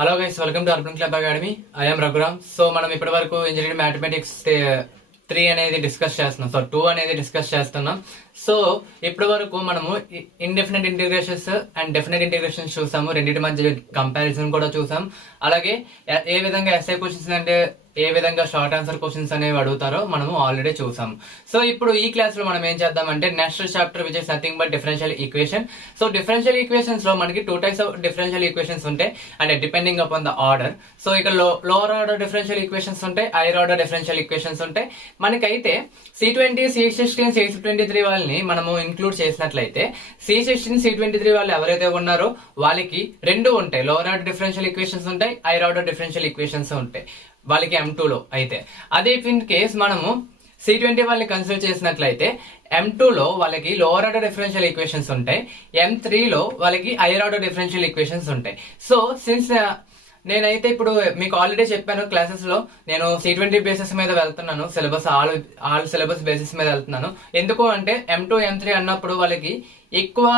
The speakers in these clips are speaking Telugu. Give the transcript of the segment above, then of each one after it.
Hello guys, welcome to urban club academy. I am Raghuram. So మనం ఇప్పటి వరకు ఇంజనీరింగ్ మ్యాథమెటిక్స్ 3 అనేది డిస్కస్ చేస్తున్నాం. సో 2 అనేది డిస్కస్ చేస్తున్నాం. సో ఇప్పటి వరకు మనము indefinite integrations and definite integrations చూసాము. రెండింటి మధ్య కంపారిజన్ కూడా చూసాం. అలాగే ఏ విధంగా ఎస్ఐ క్వశ్చన్స్ అంటే ఏ విధంగా షార్ట్ ఆన్సర్ క్వశ్చన్స్ అనేవి అడుగుతారో మనము ఆల్రెడీ చూసాం. సో ఇప్పుడు ఈ క్లాస్ లో మనం ఏం చేద్దామంటే next chapter which is nothing but differential equation. So differential equations లో మనకి 2 టైప్స్ ఆఫ్ డిఫరెన్షియల్ ఈక్వేషన్స్ ఉంటాయి and depending upon the order. So ఇక లోవర్ ఆర్డర్ డిఫరెన్షియల్ ఈక్వేషన్స్ ఉంటాయి, హైయర్ ఆర్డర్ డిఫరెన్షియల్ ఈక్వేషన్స్ ఉంటాయి. మనకైతే C20, C16, C23 వాళ్ళని మనము ఇంక్లూడ్ చేసినట్లయితే C16, C23 వాళ్ళు ఎవరైతే ఉన్నారో వాళ్ళకి రెండు ఉంటాయి. లోవర్ ఆర్డర్ డిఫరెన్షియల్ ఈక్వేషన్స్ ఉంటాయి, హైయర్ ఆర్డర్ డిఫరెన్షియల్ ఈక్వేషన్స్ ఉంటాయి వాళ్ళకి M2 లో. అయితే అదే ఇన్ కేస్ మనము C20 వాళ్ళని కన్సిడర్ చేసినట్లయితే M2 లో వాళ్ళకి లోవర్ ఆర్డర్ డిఫరెన్షియల్ ఈక్వేషన్స్ ఉంటాయి, M3 లో వాళ్ళకి హైయర్ ఆర్డర్ డిఫరెన్షియల్ ఈక్వేషన్స్ ఉంటాయి. సో సిన్స్ నేనైతే ఇప్పుడు మీకు ఆల్రెడీ చెప్పాను క్లాసెస్ లో, నేను C20 బేసిస్ మీద వెళ్తున్నాను, సిలబస్ ఆల్ సిలబస్ బేసిస్ మీద వెళ్తున్నాను. ఎందుకు అంటే M2, M3 అన్నప్పుడు వాళ్ళకి ఎక్కువ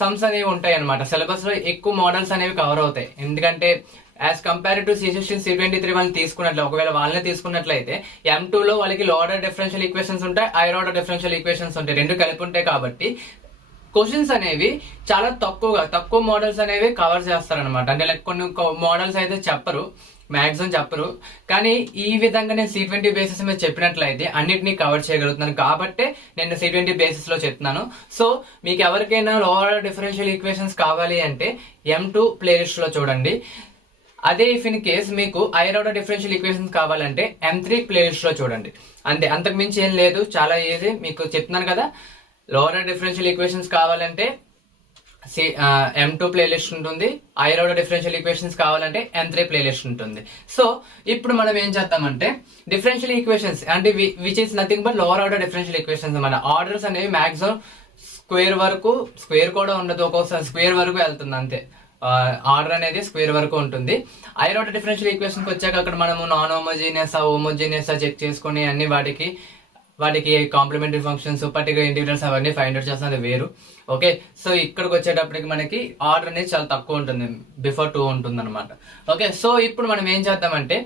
సమ్స్ అనేవి ఉంటాయి అనమాట. సిలబస్ లో ఎక్కువ మోడల్స్ అనేవి కవర్ అవుతాయి. ఎందుకంటే as compare to C16, C23 వాళ్ళని తీసుకున్నట్లయితే, ఒకవేళ వాళ్ళని తీసుకున్నట్లయితే M2 లో వాళ్ళకి లోవర్ ఆర్డర్ డిఫరెన్షియల్ ఈక్వేషన్స్ ఉంటాయి, హైయర్ ఆర్డర్ డిఫరెన్షియల్ ఈక్వేషన్స్ ఉంటాయి, రెండు కలిపి ఉంటాయి. కాబట్టి క్వశ్చన్స్ అనేవి చాలా తక్కువ మోడల్స్ అనేవి కవర్ చేస్తారనమాట. అంటే లైక్ కొన్ని మోడల్స్ అయితే చెప్పరు, మ్యాక్సిమం చెప్పరు. కానీ ఈ విధంగా నేను C20 బేసిస్ మీద చెప్పినట్లయితే అన్నిటినీ కవర్ చేయగలుగుతున్నాను. కాబట్టే నేను C20 బేసిస్ లో చెప్తున్నాను. సో మీకు ఎవరికైనా లోవర్ డిఫరెన్షియల్ ఈక్వేషన్స్ కావాలి అంటే M2 ప్లేలిస్ట్ లో చూడండి. అదే ఇఫ్ ఇన్ కేస్ మీకు హైయర్ ఆర్డర్ డిఫరెన్షియల్ ఈక్వేషన్స్ కావాలంటే M3 ప్లేలిస్ట్ లో చూడండి. అంతే, అంతకు మించి ఏం లేదు, చాలా ఈజీ. మీకు చెప్తున్నాను కదా, లోవర్ ఆర్డర్ డిఫరెన్షియల్ ఈక్వేషన్స్ కావాలంటే M2 ప్లేలిస్ట్ ఉంటుంది, హైయర్ ఆర్డర్ డిఫరెన్షియల్ ఈక్వేషన్స్ కావాలంటే M3 ప్లేలిస్ట్ ఉంటుంది. సో ఇప్పుడు మనం ఏం చేద్దామంటే డిఫరెన్షియల్ ఈక్వేషన్స్ అంటే which is nothing but lower order differential equations. మన ఆర్డర్స్ అనేవి మాక్సిమం స్క్వేర్ కూడా ఉండదు, ఒక్కోసారి స్క్వేర్ వరకు వెళ్తుంది. అంతే, ఆర్డర్ అనేది స్క్వేర్ వరకు ఉంటుంది. హైయర్ ఆర్డర్ డిఫరెన్షియల్ ఈక్వేషన్కి వచ్చాక అక్కడ మనము నాన్ హోమోజీనియస్ చెక్ చేసుకుని అన్ని వాటికి కాంప్లిమెంటరీ ఫంక్షన్స్, పర్టికులర్ ఇంటిగ్రల్స్ అవన్నీ ఫైండ్ అవుట్ చేస్తాం, అది వేరు. ఓకే, సో ఇక్కడికి వచ్చేటప్పటికి మనకి ఆర్డర్ అనేది చాలా తక్కువ ఉంటుంది, బిఫోర్ 2 ఉంటుంది అనమాట. ఓకే, సో ఇప్పుడు మనం ఏం చేద్దామంటే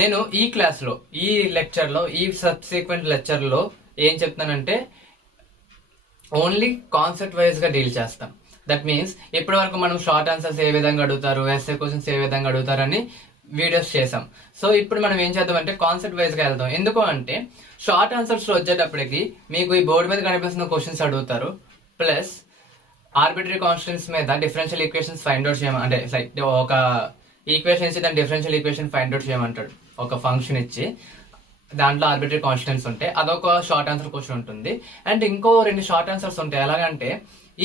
నేను ఈ క్లాస్లో, ఈ లెక్చర్లో, ఈ సబ్సిక్వెంట్ లెక్చర్లో ఏం చెప్తానంటే ఓన్లీ కాన్సెప్ట్ వైజ్ గా డీల్ చేస్తాం. దట్ మీన్స్ ఇప్పటి వరకు మనం షార్ట్ ఆన్సర్స్ ఏ విధంగా అడుగుతారు, ఎస్ఏ క్వశ్చన్స్ ఏ విధంగా అడుగుతారు అని వీడియోస్ చేసాం. సో ఇప్పుడు మనం ఏం చేద్దామంటే కాన్సెప్ట్ వైజ్ గా వెళ్దాం. ఎందుకు అంటే షార్ట్ ఆన్సర్స్ లో వచ్చేటప్పటికి మీకు ఈ బోర్డు మీద కనిపిస్తున్న క్వశ్చన్స్ అడుగుతారు, ప్లస్ ఆర్బిటరీ కాన్స్టెంట్స్ మీద డిఫరెన్షియల్ ఈక్వేషన్స్ ఫైండ్ అవుట్ చేయమని, అంటే లైక్ ఒక ఈక్వేషన్ ఇచ్చి దాని డిఫరెన్షియల్ ఈక్వేషన్ ఫైండ్ అవుట్ చేయమంటాడు. ఒక ఫంక్షన్ ఇచ్చి దాంట్లో ఆర్బిటరీ కాన్స్టెంట్స్ ఉంటాయి, అదొక షార్ట్ ఆన్సర్ క్వశ్చన్ ఉంటుంది. అండ్ ఇంకో 2 షార్ట్ ఆన్సర్స్ ఉంటాయి. ఎలాగంటే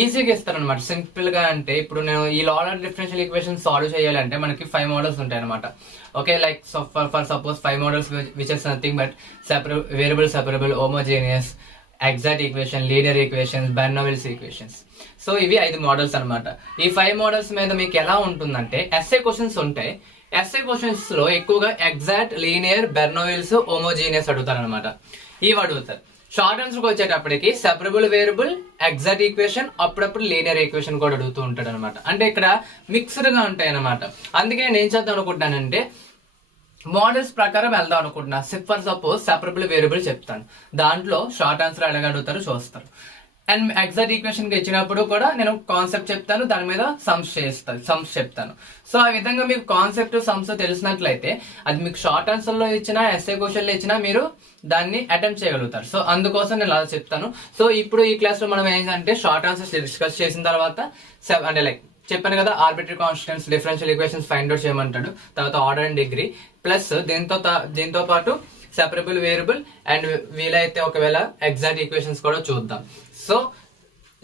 ఈజీగా ఇస్తారు అనమాట, సింపుల్ గా. అంటే ఇప్పుడు నేను ఈ లోవర్ డిఫరెన్షియల్ ఈక్వేషన్ సాల్వ్ చేయాలంటే మనకి 5 మోడల్స్ ఉంటాయి అనమాట. Okay, like for suppose 5 models which is nothing but variable separable, homogeneous, exact equation, linear equations, Bernoulli's equations. So ఇవి 5 మోడల్స్ అనమాట. ఈ 5 మోడల్స్ మీద మీకు ఎలా ఉంటుందంటే ఎస్ఏ క్వశ్చన్స్ ఉంటాయి. ఎస్ఏ క్వశ్చన్స్ లో ఎక్కువగా ఎగ్జాక్ట్, లీనియర్, బెర్నోవిల్స్, హోమోజీనియస్ అడుగుతారు అనమాట. ఇవి అడుగుతారు. షార్ట్ ఆన్సర్ వచ్చేటప్పటికి సెపరబుల్ వేరియబుల్, ఎగ్జాక్ట్ ఈక్వేషన్, అప్పుడప్పుడు లీనియర్ ఈక్వేషన్ కూడా అడుగుతూ ఉంటాడు అనమాట. అంటే ఇక్కడ మిక్స్డ్ గా ఉంటాయి అనమాట. అందుకే నేను ఏం చేద్దాం అనుకుంటానంటే మోడల్స్ ప్రకారం వెళ్దాం అనుకుంటున్నా. ఫర్ సపోజ్ సెపరబుల్ వేరియబుల్ చెప్తాను, దాంట్లో షార్ట్ ఆన్సర్ ఎలాగ అడుగుతారు చూస్తారు. అండ్ ఎగ్జాక్ట్ ఈక్వేషన్ కి ఇచ్చినప్పుడు కూడా నేను కాన్సెప్ట్ చెప్తాను, దాని మీద సమ్స్ చెప్తాను. సో ఆ విధంగా మీకు కాన్సెప్ట్, సమ్స్ తెలిసినట్లయితే అది మీకు షార్ట్ ఆన్సర్ లో ఇచ్చినా, ఎస్ఏ క్వశ్చన్ లో ఇచ్చినా మీరు దాన్ని అటెంప్ట్ చేయగలుగుతారు. సో అందుకోసం నేను అలా చెప్తాను. సో ఇప్పుడు ఈ క్లాస్ లో మనం ఏంటంటే షార్ట్ ఆన్సర్స్ డిస్కస్ చేసిన తర్వాత అంటే లైక్ చెప్పాను కదా, arbitrary constants, differential equations find out చేయమంటాడు, తర్వాత ఆర్డర్ అండ్ డిగ్రీ, ప్లస్ దీంతో పాటు సెపరబుల్ వేరియబుల్ అండ్ వీలైతే ఒకవేళ ఎగ్జాక్ట్ ఈక్వేషన్స్ కూడా చూద్దాం. సో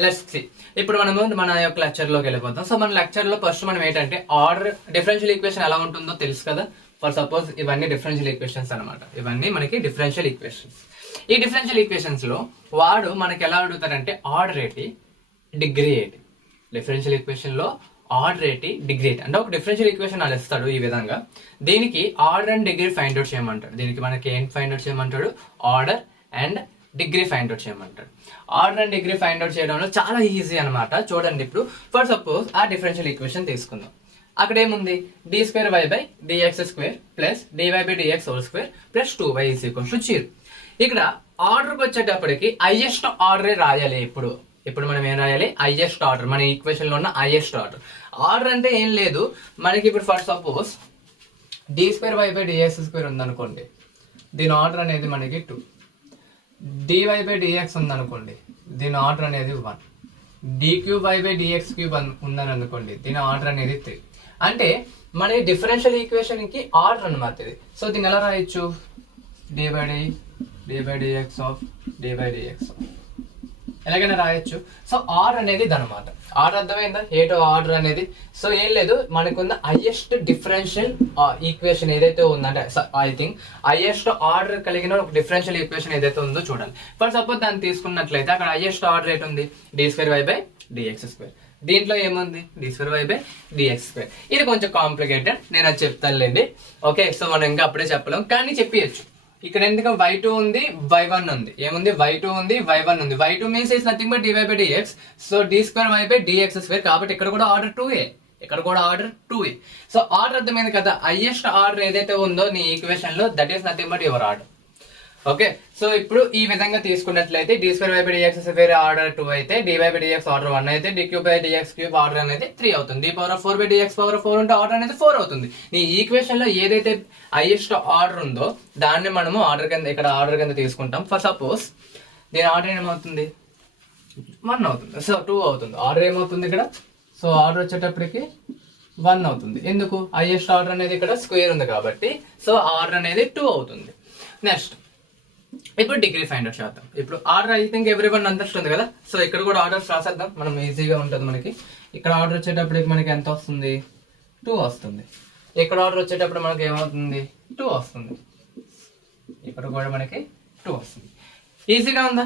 లెట్స్ సి, ఇప్పుడు మనము మన యొక్క లెక్చర్ లోకి వెళ్ళిపోతాం. సో మన లెక్చర్ లో ఫస్ట్ మనం ఏంటంటే ఆర్డర్ డిఫరెన్షియల్ ఈక్వేషన్ ఎలా ఉంటుందో తెలుసు కదా. ఫర్ సపోజ్ ఇవన్నీ డిఫరెన్షియల్ ఈక్వేషన్స్ అనమాట. ఇవన్నీ మనకి డిఫరెన్షియల్ ఈక్వేషన్స్. ఈ డిఫరెన్షియల్ ఈక్వేషన్స్ లో వాడు మనకి ఎలా అడుగుతారంటే ఆర్డర్ ఏంటి, డిగ్రీ ఏంటి. డిఫరెన్షియల్ ఈక్వేషన్ లో ఆర్డర్ ఏంటి, డిగ్రీ ఏంటి అంటే ఒక డిఫరెన్షియల్ ఈక్వేషన్ అలా ఇస్తాడు ఈ విధంగా. దీనికి order and degree find out చేయమంటాడు. దీనికి మనకి ఏం ఫైండ్ అవుట్ చేయమంటాడు, order and degree find out చేయమంటాడు. Order and degree find out చేయడంలో చాలా ఈజీ అనమాట. చూడండి, ఇప్పుడు ఫర్ సపోజ్ ఆ డిఫరెన్షియల్ ఈక్వేషన్ తీసుకుందాం. అక్కడ ఏముంది d²y/dx² plus dy/dx² plus 2y = 0. ఇక్కడ ఆర్డర్కి వచ్చేటప్పటికి హైయెస్ట్ ఆర్డరే రాయాలి. ఇప్పుడు మనం ఏం రాయాలి? Highest order. మన ఈక్వేషన్ లో ఉన్న హైయెస్ట్ ఆర్డర్. ఆర్డర్ అంటే ఏం లేదు మనకి. ఇప్పుడు ఫర్ సపోజ్ d²y/dx² ఉందనుకోండి, దీని ఆర్డర్ అనేది మనకి 2. dy/dx ఉందనుకోండి, దీని ఆర్డర్ అనేది 1. d3y/dx³ ఉందని అనుకోండి, దీని ఆర్డర్ అనేది 3. అంటే మన డిఫరెన్షియల్ ఈక్వేషన్ కి ఆర్డర్ అనమాట ఇది. సో దీన్ని ఎలా రాయొచ్చు? ddx ఎలాగైనా రాయొచ్చు. సో ఆర్ అనేది ఇది అనమాట. ఆర్డర్ అర్థమైందా? ఏటో ఆర్డర్ అనేది. సో ఏం లేదు, మనకున్న హైయెస్ట్ డిఫరెన్షియల్ ఈక్వేషన్ ఏదైతే ఉందంటే ఐ థింక్ హైయెస్ట్ ఆర్డర్ కలిగిన ఒక డిఫరెన్షియల్ ఈక్వేషన్ ఏదైతే ఉందో చూడాలి. ఫర్ సపోజ్ దాన్ని తీసుకున్నట్లయితే అక్కడ హైయెస్ట్ ఆర్డర్ ఏంటి ఉంది? d²y/dx². దీంట్లో ఏముంది? d²y/dx². ఇది కొంచెం కాంప్లికేటెడ్, నేను అది చెప్తానులేండి. ఓకే, సో మనం ఇంకా అప్పుడే చెప్పలేం, కానీ చెప్పియచ్చు. ఇక్కడ ఎందుకు y2 ఉంది, y1 ఉంది. ఏముంది? y2 ఉంది, y1 ఉంది. y2 means is nothing but dy/dx. So d²y/dx². కాబట్టి ఇక్కడ కూడా ఆర్డర్ 2a, ఇక్కడ కూడా ఆర్డర్ 2a. సో ఆర్డర్ అర్థమైంది కదా. హైయెస్ట్ ఆర్డర్ ఏదైతే ఉందో నీ ఈక్వేషన్ లో, that is nothing but your order. Okay, so ఇప్పుడు ఈ విధంగా తీసుకున్నట్లయితే d²y/dx² ఆర్డర్ 2 అయితే, dy/dx ఆర్డర్ 1 అయితే, d3/dx³ ఆర్డర్ అనేది 3 అవుతుంది. d4/dx4 ఉంటే ఆర్డర్ అనేది 4 అవుతుంది. నీ ఈక్వేషన్ లో ఏదైతే హైయెస్ట్ ఆర్డర్ ఉందో దాన్ని మనము ఆర్డర్ కింద, ఇక్కడ ఆర్డర్ కింద తీసుకుంటాం. ఫర్ సపోజ్ దీని ఆర్డర్ ఏమవుతుంది? 1 అవుతుంది. సో 2 అవుతుంది. ఆర్డర్ ఏమవుతుంది ఇక్కడ? సో ఆర్డర్ వచ్చేటప్పటికి 1 అవుతుంది. ఎందుకు? హైయెస్ట్ ఆర్డర్ అనేది ఇక్కడ స్క్వేర్ ఉంది కాబట్టి. సో ఆర్డర్ అనేది 2 అవుతుంది. నెక్స్ట్ ఇప్పుడు డిగ్రీ ఫైండ్ అవుట్ చేద్దాం. ఇప్పుడు order I think everyone understand కదా. సో ఇక్కడ కూడా ఆర్డర్స్ రాసేద్దాం, మనం ఈజీగా ఉంటుంది మనకి. ఇక్కడ ఆర్డర్ వచ్చేటప్పటికి మనకి ఎంత వస్తుంది? 2 వస్తుంది. ఇక్కడ ఆర్డర్ వచ్చేటప్పుడు మనకి ఏమవుతుంది? 2 వస్తుంది. ఇక్కడ కూడా మనకి 2 వస్తుంది. ఈజీగా ఉందా?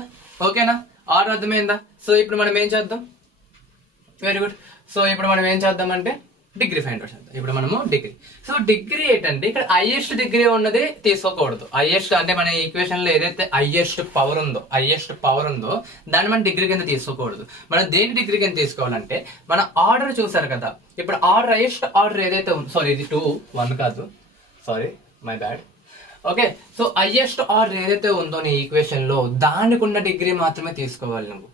ఓకేనా? ఆర్డర్ అర్థమైందా? సో ఇప్పుడు మనం ఏం చేద్దాం? Very good. సో ఇప్పుడు మనం ఏం చేద్దాం అంటే డిగ్రీ ఫైండ్ అవుట్ చేద్దాం. ఇప్పుడు మనము డిగ్రీ. సో డిగ్రీ ఏంటంటే ఇక్కడ హైయెస్ట్ డిగ్రీ ఉన్నది తీసుకోకూడదు. హైయెస్ట్ అంటే మన ఈక్వేషన్ లో ఏదైతే హైయెస్ట్ పవర్ ఉందో దాన్ని మనం డిగ్రీ కింద తీసుకోకూడదు. మనం దేని డిగ్రీ కింద తీసుకోవాలంటే మన ఆర్డర్ చూసారు కదా. ఇప్పుడు ఆర్డర్ హైయెస్ట్ ఆర్డర్ ఏదైతే ఉంది, సారీ ఇది 2 1 కాదు, sorry my bad. Okay, so highest order ఏదైతే ఉందో నీ ఈక్వేషన్ లో దానికి ఉన్న డిగ్రీ మాత్రమే తీసుకోవాలి నువ్వు.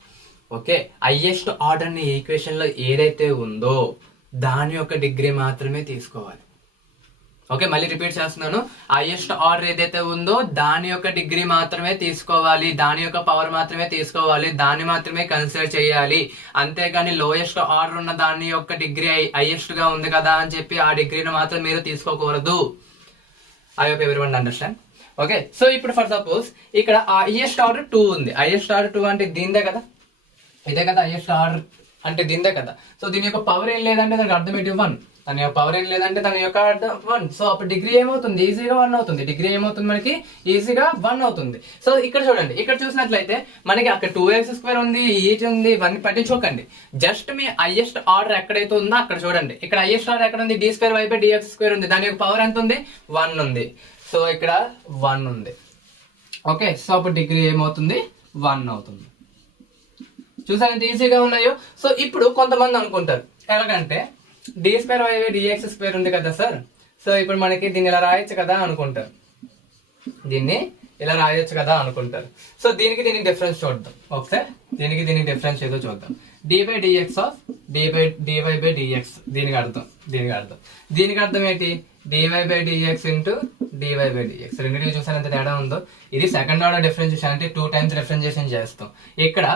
ఓకే, హైయెస్ట్ ఆర్డర్ నీ ఈక్వేషన్ లో ఏదైతే ఉందో దాని యొక్క డిగ్రీ మాత్రమే తీసుకోవాలి. ఓకే, మళ్ళీ రిపీట్ చేస్తున్నాను. హైయెస్ట్ ఆర్డర్ ఏదైతే ఉందో దాని యొక్క డిగ్రీ మాత్రమే తీసుకోవాలి, దాని యొక్క పవర్ మాత్రమే తీసుకోవాలి, దాన్ని మాత్రమే కన్సిడర్ చేయాలి. అంతేగాని లోయెస్ట్ ఆర్డర్ ఉన్న దాని యొక్క డిగ్రీ హైయెస్ట్ గా ఉంది కదా అని చెప్పి ఆ డిగ్రీని మాత్రం మీరు తీసుకోకూడదు. I hope everyone understand. Okay, so ఇప్పుడు ఫర్ సపోజ్ ఇక్కడ హైయెస్ట్ ఆర్డర్ 2 ఉంది. హైయెస్ట్ ఆర్డర్ 2 అంటే దీందే కదా, ఇదే కదా హైయెస్ట్ ఆర్డర్ అంటే దీందే కదా. సో దీని యొక్క పవర్ ఏం లేదంటే దానికి అర్థం ఏంటి? 1. తన యొక్క పవర్ ఏం లేదంటే తన యొక్క అర్థం 1. సో అప్పుడు డిగ్రీ ఏమవుతుంది? ఈజీగా 1 అవుతుంది. డిగ్రీ ఏమవుతుంది మనకి? ఈజీగా 1 అవుతుంది. సో ఇక్కడ చూడండి, ఇక్కడ చూసినట్లయితే మనకి అక్కడ 2x² ఉంది, ఈట్ ఉంది, ఇవన్నీ పట్టించుకోకండి. జస్ట్ మీ హైయెస్ట్ ఆర్డర్ ఎక్కడైతే ఉందో అక్కడ చూడండి. ఇక్కడ హైయెస్ట్ ఆర్డర్ ఎక్కడ ఉంది? d²y/dx² ఉంది. దాని యొక్క పవర్ ఎంత ఉంది? 1 ఉంది. సో ఇక్కడ 1 ఉంది. ఓకే, సో అప్పుడు డిగ్రీ ఏమవుతుంది? 1 అవుతుంది. చూసారు ఎంత ఈజీగా ఉన్నాయో. సో ఇప్పుడు కొంతమంది అనుకుంటారు ఎలాగంటే d²y/dx² ఉంది కదా సార్, సో ఇప్పుడు మనకి దీన్ని ఇలా రాయొచ్చు కదా అనుకుంటారు. దీన్ని ఇలా రాయొచ్చు కదా అనుకుంటారు. సో దీనికి డిఫరెన్స్ చూద్దాం ఒకసారి. దీనికి డిఫరెన్స్ ఏదో చూద్దాం. dy/dx దీనికి అర్థం ఏంటి? dy/dx into dy/dx. రెండింటికి చూసారు ఎంత తేడా ఉందో. ఇది సెకండ్ ఆర్డర్ డిఫరెన్షియేషన్ అంటే 2 టైమ్స్ డిఫరెన్షియేషన్ చేస్తాం. ఇక్కడ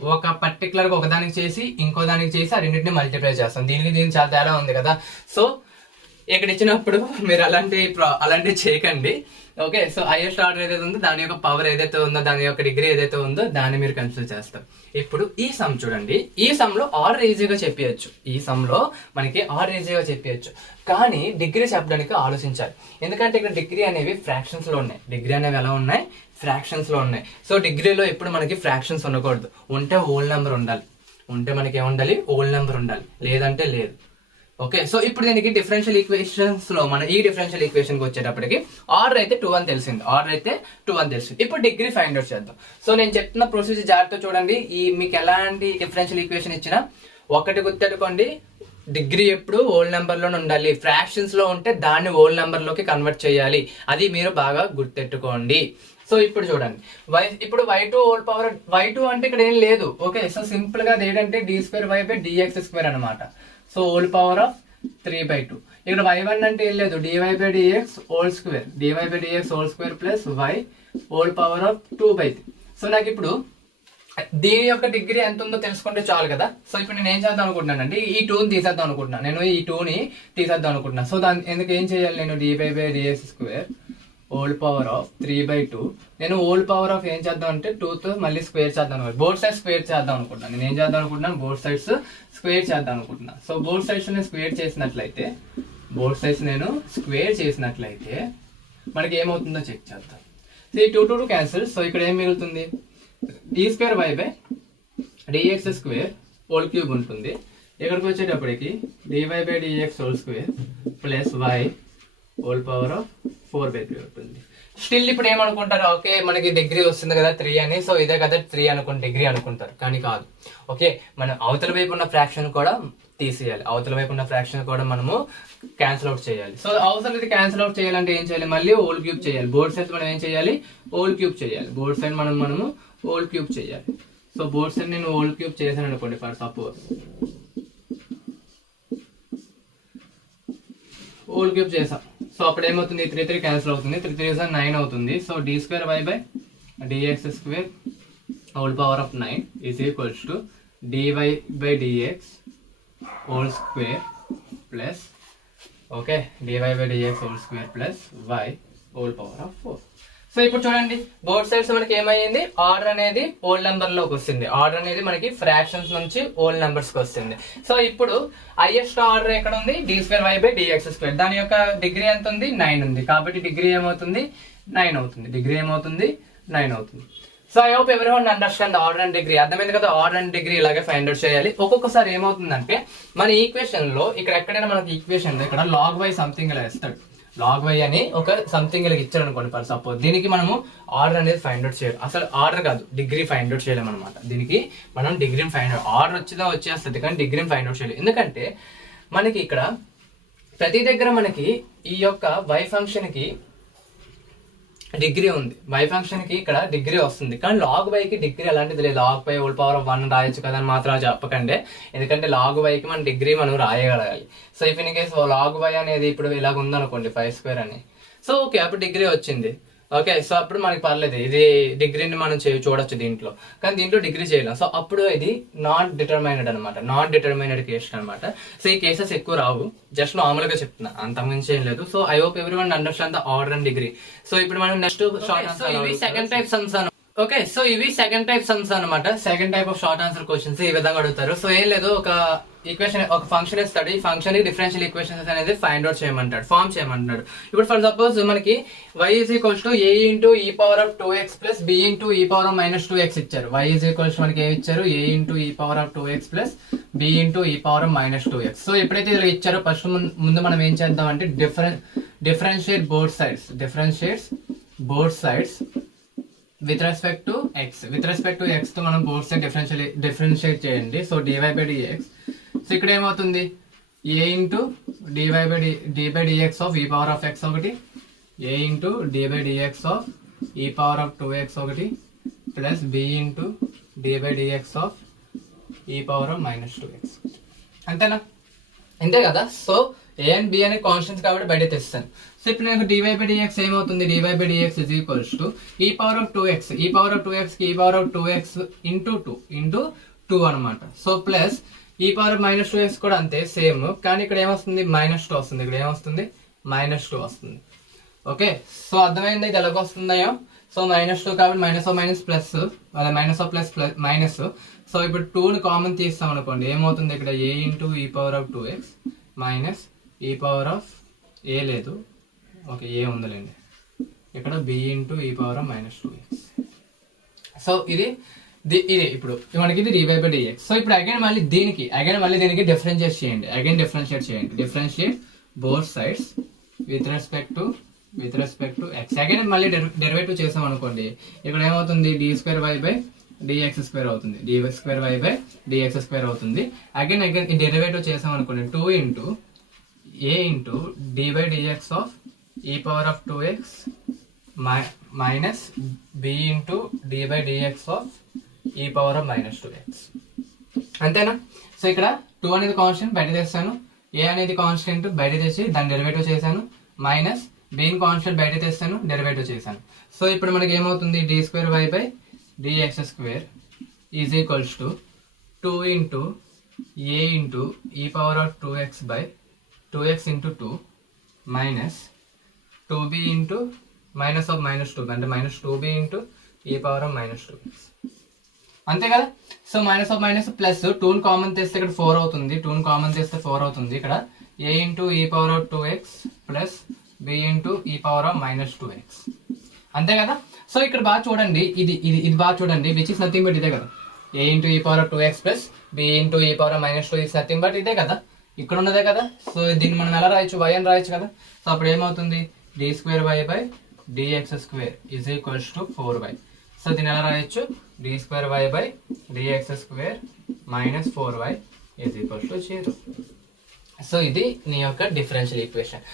ఒక పర్టికులర్ గా ఒకదానికి చేసి ఇంకో దానికి చేసి ఆ రెండింటిని మల్టిప్లై చేస్తాం. దీనికి చాలా తేడా ఉంది కదా. సో ఇక్కడ ఇచ్చినప్పుడు మీరు అలాంటివి చేయకండి. ఓకే, సో హైయెస్ట్ ఆర్డర్ ఏదైతే ఉందో దాని యొక్క పవర్ ఏదైతే ఉందో, దాని యొక్క డిగ్రీ ఏదైతే ఉందో దాన్ని మీరు కన్సిడర్ చేస్తారు. ఇప్పుడు ఈ సమ్ చూడండి. ఈ సమ్ లో ఆర్డర్ ఈజీగా చెప్పవచ్చు. కానీ డిగ్రీ చెప్పడానికి ఆలోచించాలి. ఎందుకంటే ఇక్కడ డిగ్రీ అనేవి ఫ్రాక్షన్స్ లో ఉన్నాయి. ఫ్రాక్షన్స్ లో ఉన్నాయి. సో డిగ్రీలో ఎప్పుడు మనకి ఫ్రాక్షన్స్ ఉండకూడదు. ఉంటే హోల్ నెంబర్ ఉండాలి. హోల్ నెంబర్ ఉండాలి, లేదంటే లేదు. ఓకే, సో ఇప్పుడు దీనికి డిఫరెన్షియల్ ఈక్వేషన్స్ లో మన ఈ డిఫరెన్షియల్ ఈక్వేషన్ కి వచ్చేటప్పటికి ఆర్డర్ అయితే 2 అని తెలిసింది. ఇప్పుడు డిగ్రీ ఫైండ్ అవుట్ చేద్దాం. సో నేను చెప్తున్న ప్రొసీజర్ జాగ్రత్త చూడండి. మీకు ఎలాంటి డిఫరెన్షియల్ ఈక్వేషన్ ఇచ్చినా ఒకటి గుర్తెట్టుకోండి, డిగ్రీ ఎప్పుడు హోల్ నెంబర్లోనే ఉండాలి. ఫ్రాక్షన్స్లో ఉంటే దాన్ని హోల్ నెంబర్లోకి కన్వర్ట్ చేయాలి. అది మీరు బాగా గుర్తెట్టుకోండి. సో ఇప్పుడు చూడండి, ఇప్పుడు y2 హోల్ పవర్, y2 అంటే ఇక్కడ ఏం లేదు. ఓకే, సో సింపుల్ గా అది ఏంటంటే d2y/dx² అనమాట. So whole power of 3/2. ఇక్కడ y1 అంటే ఏం లేదు, dy/dx whole square, dy/dx whole square plus y whole power of 2/3. So నాకు ఇప్పుడు దీని యొక్క డిగ్రీ ఎంత ఉందో తెలుసుకుంటే చాలు కదా. సో ఇప్పుడు నేను ఏం చేద్దాం అనుకుంటున్నాను అంటే ఈ 2ని తీసేద్దాం అనుకుంటున్నాను. నేను ఈ 2ని తీసేద్దాం అనుకుంటున్నాను. సో దాని ఎందుకు ఏం చేయాలి, నేను dy/dx² హోల్ పవర్ ఆఫ్ 3/2. నేను హోల్ పవర్ ఆఫ్ ఏం చేద్దాం అంటే 2తో మళ్ళీ స్క్వేర్ చేద్దాం అనుకుంటున్నాను. బోత్ సైడ్స్ స్క్వేర్ చేద్దాం అనుకుంటున్నాను. నేను ఏం చేద్దాం అనుకుంటున్నాను, బోత్ సైడ్స్ స్క్వేర్ చేద్దాం అనుకుంటున్నాను. సో బోత్ సైడ్స్ నేను స్క్వేర్ చేసినట్లయితే, మనకి ఏమవుతుందో చెక్ చేద్దాం. సో ఈ 2 క్యాన్సిల్. సో ఇక్కడ ఏం మిగులుతుంది, d2y/dx² హోల్ క్యూబ్ ఉంటుంది. ఇక్కడికి వచ్చేటప్పటికి dy/dx whole square plus y whole power of 4/3 ఉంటుంది. స్టిల్ ఇప్పుడు ఏమనుకుంటారు, ఓకే మనకి డిగ్రీ వస్తుంది కదా 3 అని, సో ఇదే కదా 3 డిగ్రీ అనుకుంటారు. కానీ కాదు. ఓకే, మనం అవతల వైపు ఉన్న ఫ్రాక్షన్ కూడా తీసేయాలి. అవతల వైపు ఉన్న ఫ్రాక్షన్ కూడా మనము క్యాన్సిల్ అవుట్ చేయాలి. సో అవసరం ఇది క్యాన్సిల్ అవుట్ చేయాలంటే ఏం చేయాలి, మళ్ళీ హోల్ క్యూబ్ చేయాలి. బోర్డ్ సైడ్ మనం ఏం చేయాలి, హోల్ క్యూబ్ చేయాలి. బోర్డ్ సైడ్ మనము హోల్ క్యూబ్ చేయాలి. సో బోర్డ్ సైడ్ నేను హోల్ క్యూబ్ చేశాను అనుకోండి, ఫర్ సపోజ్ హోల్ క్యూబ్ చేసాం. సో అప్పుడు ఏమవుతుంది, 3 క్యాన్సిల్ అవుతుంది, 3 9 అవుతుంది. So d2y/dx² whole power of 9 is equals to dy/dx whole square plus okay dy/dx whole square plus y whole power of 4. So ఇప్పుడు చూడండి, బోత్ సైడ్స్ మనకి ఏమైంది, ఆర్డర్ అనేది హోల్ నెంబర్ లోకి వస్తుంది. ఆర్డర్ అనేది మనకి ఫ్రాక్షన్స్ నుంచి హోల్ నెంబర్స్ కి వస్తుంది. సో ఇప్పుడు హైయెస్ట్ ఆర్డర్ ఎక్కడ ఉంది, d2y/dx². దాని యొక్క డిగ్రీ ఎంత ఉంది, 9 ఉంది. కాబట్టి డిగ్రీ ఏమవుతుంది, 9 అవుతుంది. డిగ్రీ ఏమవుతుంది, 9 అవుతుంది. So I hope everyone understand order and degree. అర్థమైంది కదా, ఆర్డర్ అండ్ డిగ్రీ ఇలాగే ఫైండ్ అవుట్ చేయాలి. ఒక్కొక్కసారి ఏమవుతుందంటే మన ఈక్వేషన్ లో ఇక్కడ ఎక్కడైనా మనకి ఈక్వేషన్ లో ఇక్కడ log y సంథింగ్ ఇలా ఇస్తాడు. log y అని ఒక సంథింగ్ ఇలా ఇచ్చాడు అనుకోండి, ఫర్ సపోజ్. దీనికి మనము ఆర్డర్ అనేది ఫైండ్ అవుట్ చేయాలి. అసలు ఆర్డర్ కాదు, డిగ్రీ ఫైండ్ అవుట్ చేయలేము అనమాట. దీనికి మనం డిగ్రీని ఫైండ్ అవుట్, ఆర్డర్ వచ్చేస్తుంది కానీ డిగ్రీని ఫైండ్ అవుట్ చేయాలి. ఎందుకంటే మనకి ఇక్కడ ప్రతి దగ్గర మనకి ఈ యొక్క y ఫంక్షన్ కి డిగ్రీ ఉంది. y ఫంక్షన్ కి ఇక్కడ డిగ్రీ వస్తుంది, కానీ log y కి డిగ్రీ అలాంటిది లేదు. log y whole power of 1 రాయొచ్చు కదా అని మాత్రం చెప్పకండి. ఎందుకంటే log y కి మన డిగ్రీ మనం రాయగలగాలి. So if in case log y అనేది ఇప్పుడు ఇలాగ ఉందనుకోండి 5² అని, సో ఓకే అప్పుడు డిగ్రీ వచ్చింది. ఓకే, సో అప్పుడు మనకి పర్లేదు, ఇది డిగ్రీని మనం చూడొచ్చు దీంట్లో. కానీ దీంట్లో డిగ్రీ చేయలేం. సో అప్పుడు ఇది నాట్ డిటర్మైనడ్ అనమాట, నాట్ డిటర్మైనడ్ కేస్ అనమాట. సో ఈ కేసెస్ ఎక్కువ రావు, జస్ట్ నార్మల్ గా చెప్తున్నా, అంతకుమించి ఏం లేదు. So I hope everyone understand the order and degree. So ఇప్పుడు మనం నెక్స్ట్ షార్ట్ ఆన్సర్, ఇవి second type sums. Okay, so ఇవి సెకండ్ టైప్ సమ్స్ అనమాట. Second type of short answer questions ఈ విధంగా అడుగుతారు. సో ఏం లేదు, ఒక ఈక్వేషన్, ఒక ఫంక్షన్ ఇస్తాడు. ఈ ఫంక్షన్ కి డిఫరెన్షియల్ ఈక్వేషన్స్ అనేది ఫైండ్ అవుట్ చేయమంటాడు, ఫార్మ్ చేయమంటాడు. ఇప్పుడు ఫర్ సపోజ్ మనకి y is equals to a into e power of 2x plus b into e power of -2x ఇచ్చారు. y ఈజ్ ఈక్వల్స్ మనకి ఏమి ఇచ్చారు, a into e power of 2x plus b into e power of -2x. So ఎప్పుడైతే ఇలా ఇచ్చారో ఫస్ట్ ముందు మనం ఏం చేద్దాం అంటే differentiate both sides with respect to x. With respect to x తో మనం బోత్ సైడ్ డిఫరెన్షియేట్ చేయండి. So dy/dx. సో ఇక్కడ ఏమవుతుంది, a into d/dx of e power of x ఒకటి, a into d/dx of e power of 2x ఒకటి, plus b into d/dx of e power of -2x. అంతేనా, అంతే కదా. సో a అండ్ b అనే కాన్స్టెంట్స్ కాబట్టి బయట తెస్తాను. సో ఇప్పుడు నాకు dy/dx ఏమవుతుంది, dy/dx is equals to e power of 2x. e power of 2x కి e power of 2x into 2 అనమాట. So plus e power of -2x కూడా అంతే సేమ్, కానీ ఇక్కడ ఏమొస్తుంది, -2 వస్తుంది. ఇక్కడ ఏమొస్తుంది, -2 వస్తుంది. ఓకే, సో అర్థమైంది ఇది ఎలాగ వస్తుందో. సో -2 కాబట్టి మైనస్ ప్లస్, అదే మైనస్. సో ఇప్పుడు 2ని కామన్ తీస్తాం అనుకోండి, ఏమవుతుంది ఇక్కడ a into e power of 2x minus e power of a లేదు, ఓకే ఏ ఉందిలేండి, ఇక్కడ b into e power of -2x. So ఇది ఇప్పుడు మనకి ఇది dy/dx. సో ఇప్పుడు అగైన్ మళ్ళీ దీనికి డిఫరెన్షియేట్ చేయండి. Differentiate both sides with respect to x. Again మళ్ళీ డెరివేటివ్ చేసాం అనుకోండి, ఇక్కడ ఏమవుతుంది, d2y/dx డిఎక్స్ స్క్వేర్ అవుతుంది, dx square y by dx square అవుతుంది. అగైన్ ఈ డెరివేటివ్ చేసాం అనుకోండి 2 into a into d by dx of e power of 2x minus b into d by dx of e power of minus 2x. అంతేనా? సో ఇక్కడ 2 అనేది కాన్స్టెంట్ బయట తెస్తాను, ఏ అనేది కాన్స్టెంట్ బయట తెచ్చి దాని డెరివేటివ్ చేశాను, మైనస్ బీన్ కాన్స్టెంట్ బయట తెస్తాను, డెరివేటివ్ చేశాను. సో ఇప్పుడు మనకి ఏమవుతుంది, d square y by dx square is equals to 2 into a into e power of 2x by 2x into 2 minus 2b into minus of minus 2 అంటే minus 2b into e power of minus 2x. అంతే కదా? So minus of minus plus 2ని కామన్ తెస్తే ఇక్కడ 4 అవుతుంది, 2ని కామన్ తెస్తే 4 అవుతుంది. ఇక్కడ A into e power of 2x plus B into e power of minus 2x. అంతే కదా? సో ఇక్కడ బాగా చూడండి, ఇది బాగా చూడండి, విచ్ ఇస్ నథింగ్ బట్ ఇదే కదా, a into e power of 2x plus B into e power of minus 2 is nothing but ఇదే కదా, ఇక్కడ ఉన్నదే కదా. సో దీన్ని మనం ఎలా రాయొచ్చు, y అని రాయొచ్చు కదా. సో అప్పుడు ఏమవుతుంది, d square y by dx square is equals to 4y. So దీన్ని ఎలా రాయొచ్చు, d square y by dx square minus 4y is equals to 0. So ఇది నీ యొక్క differential equation.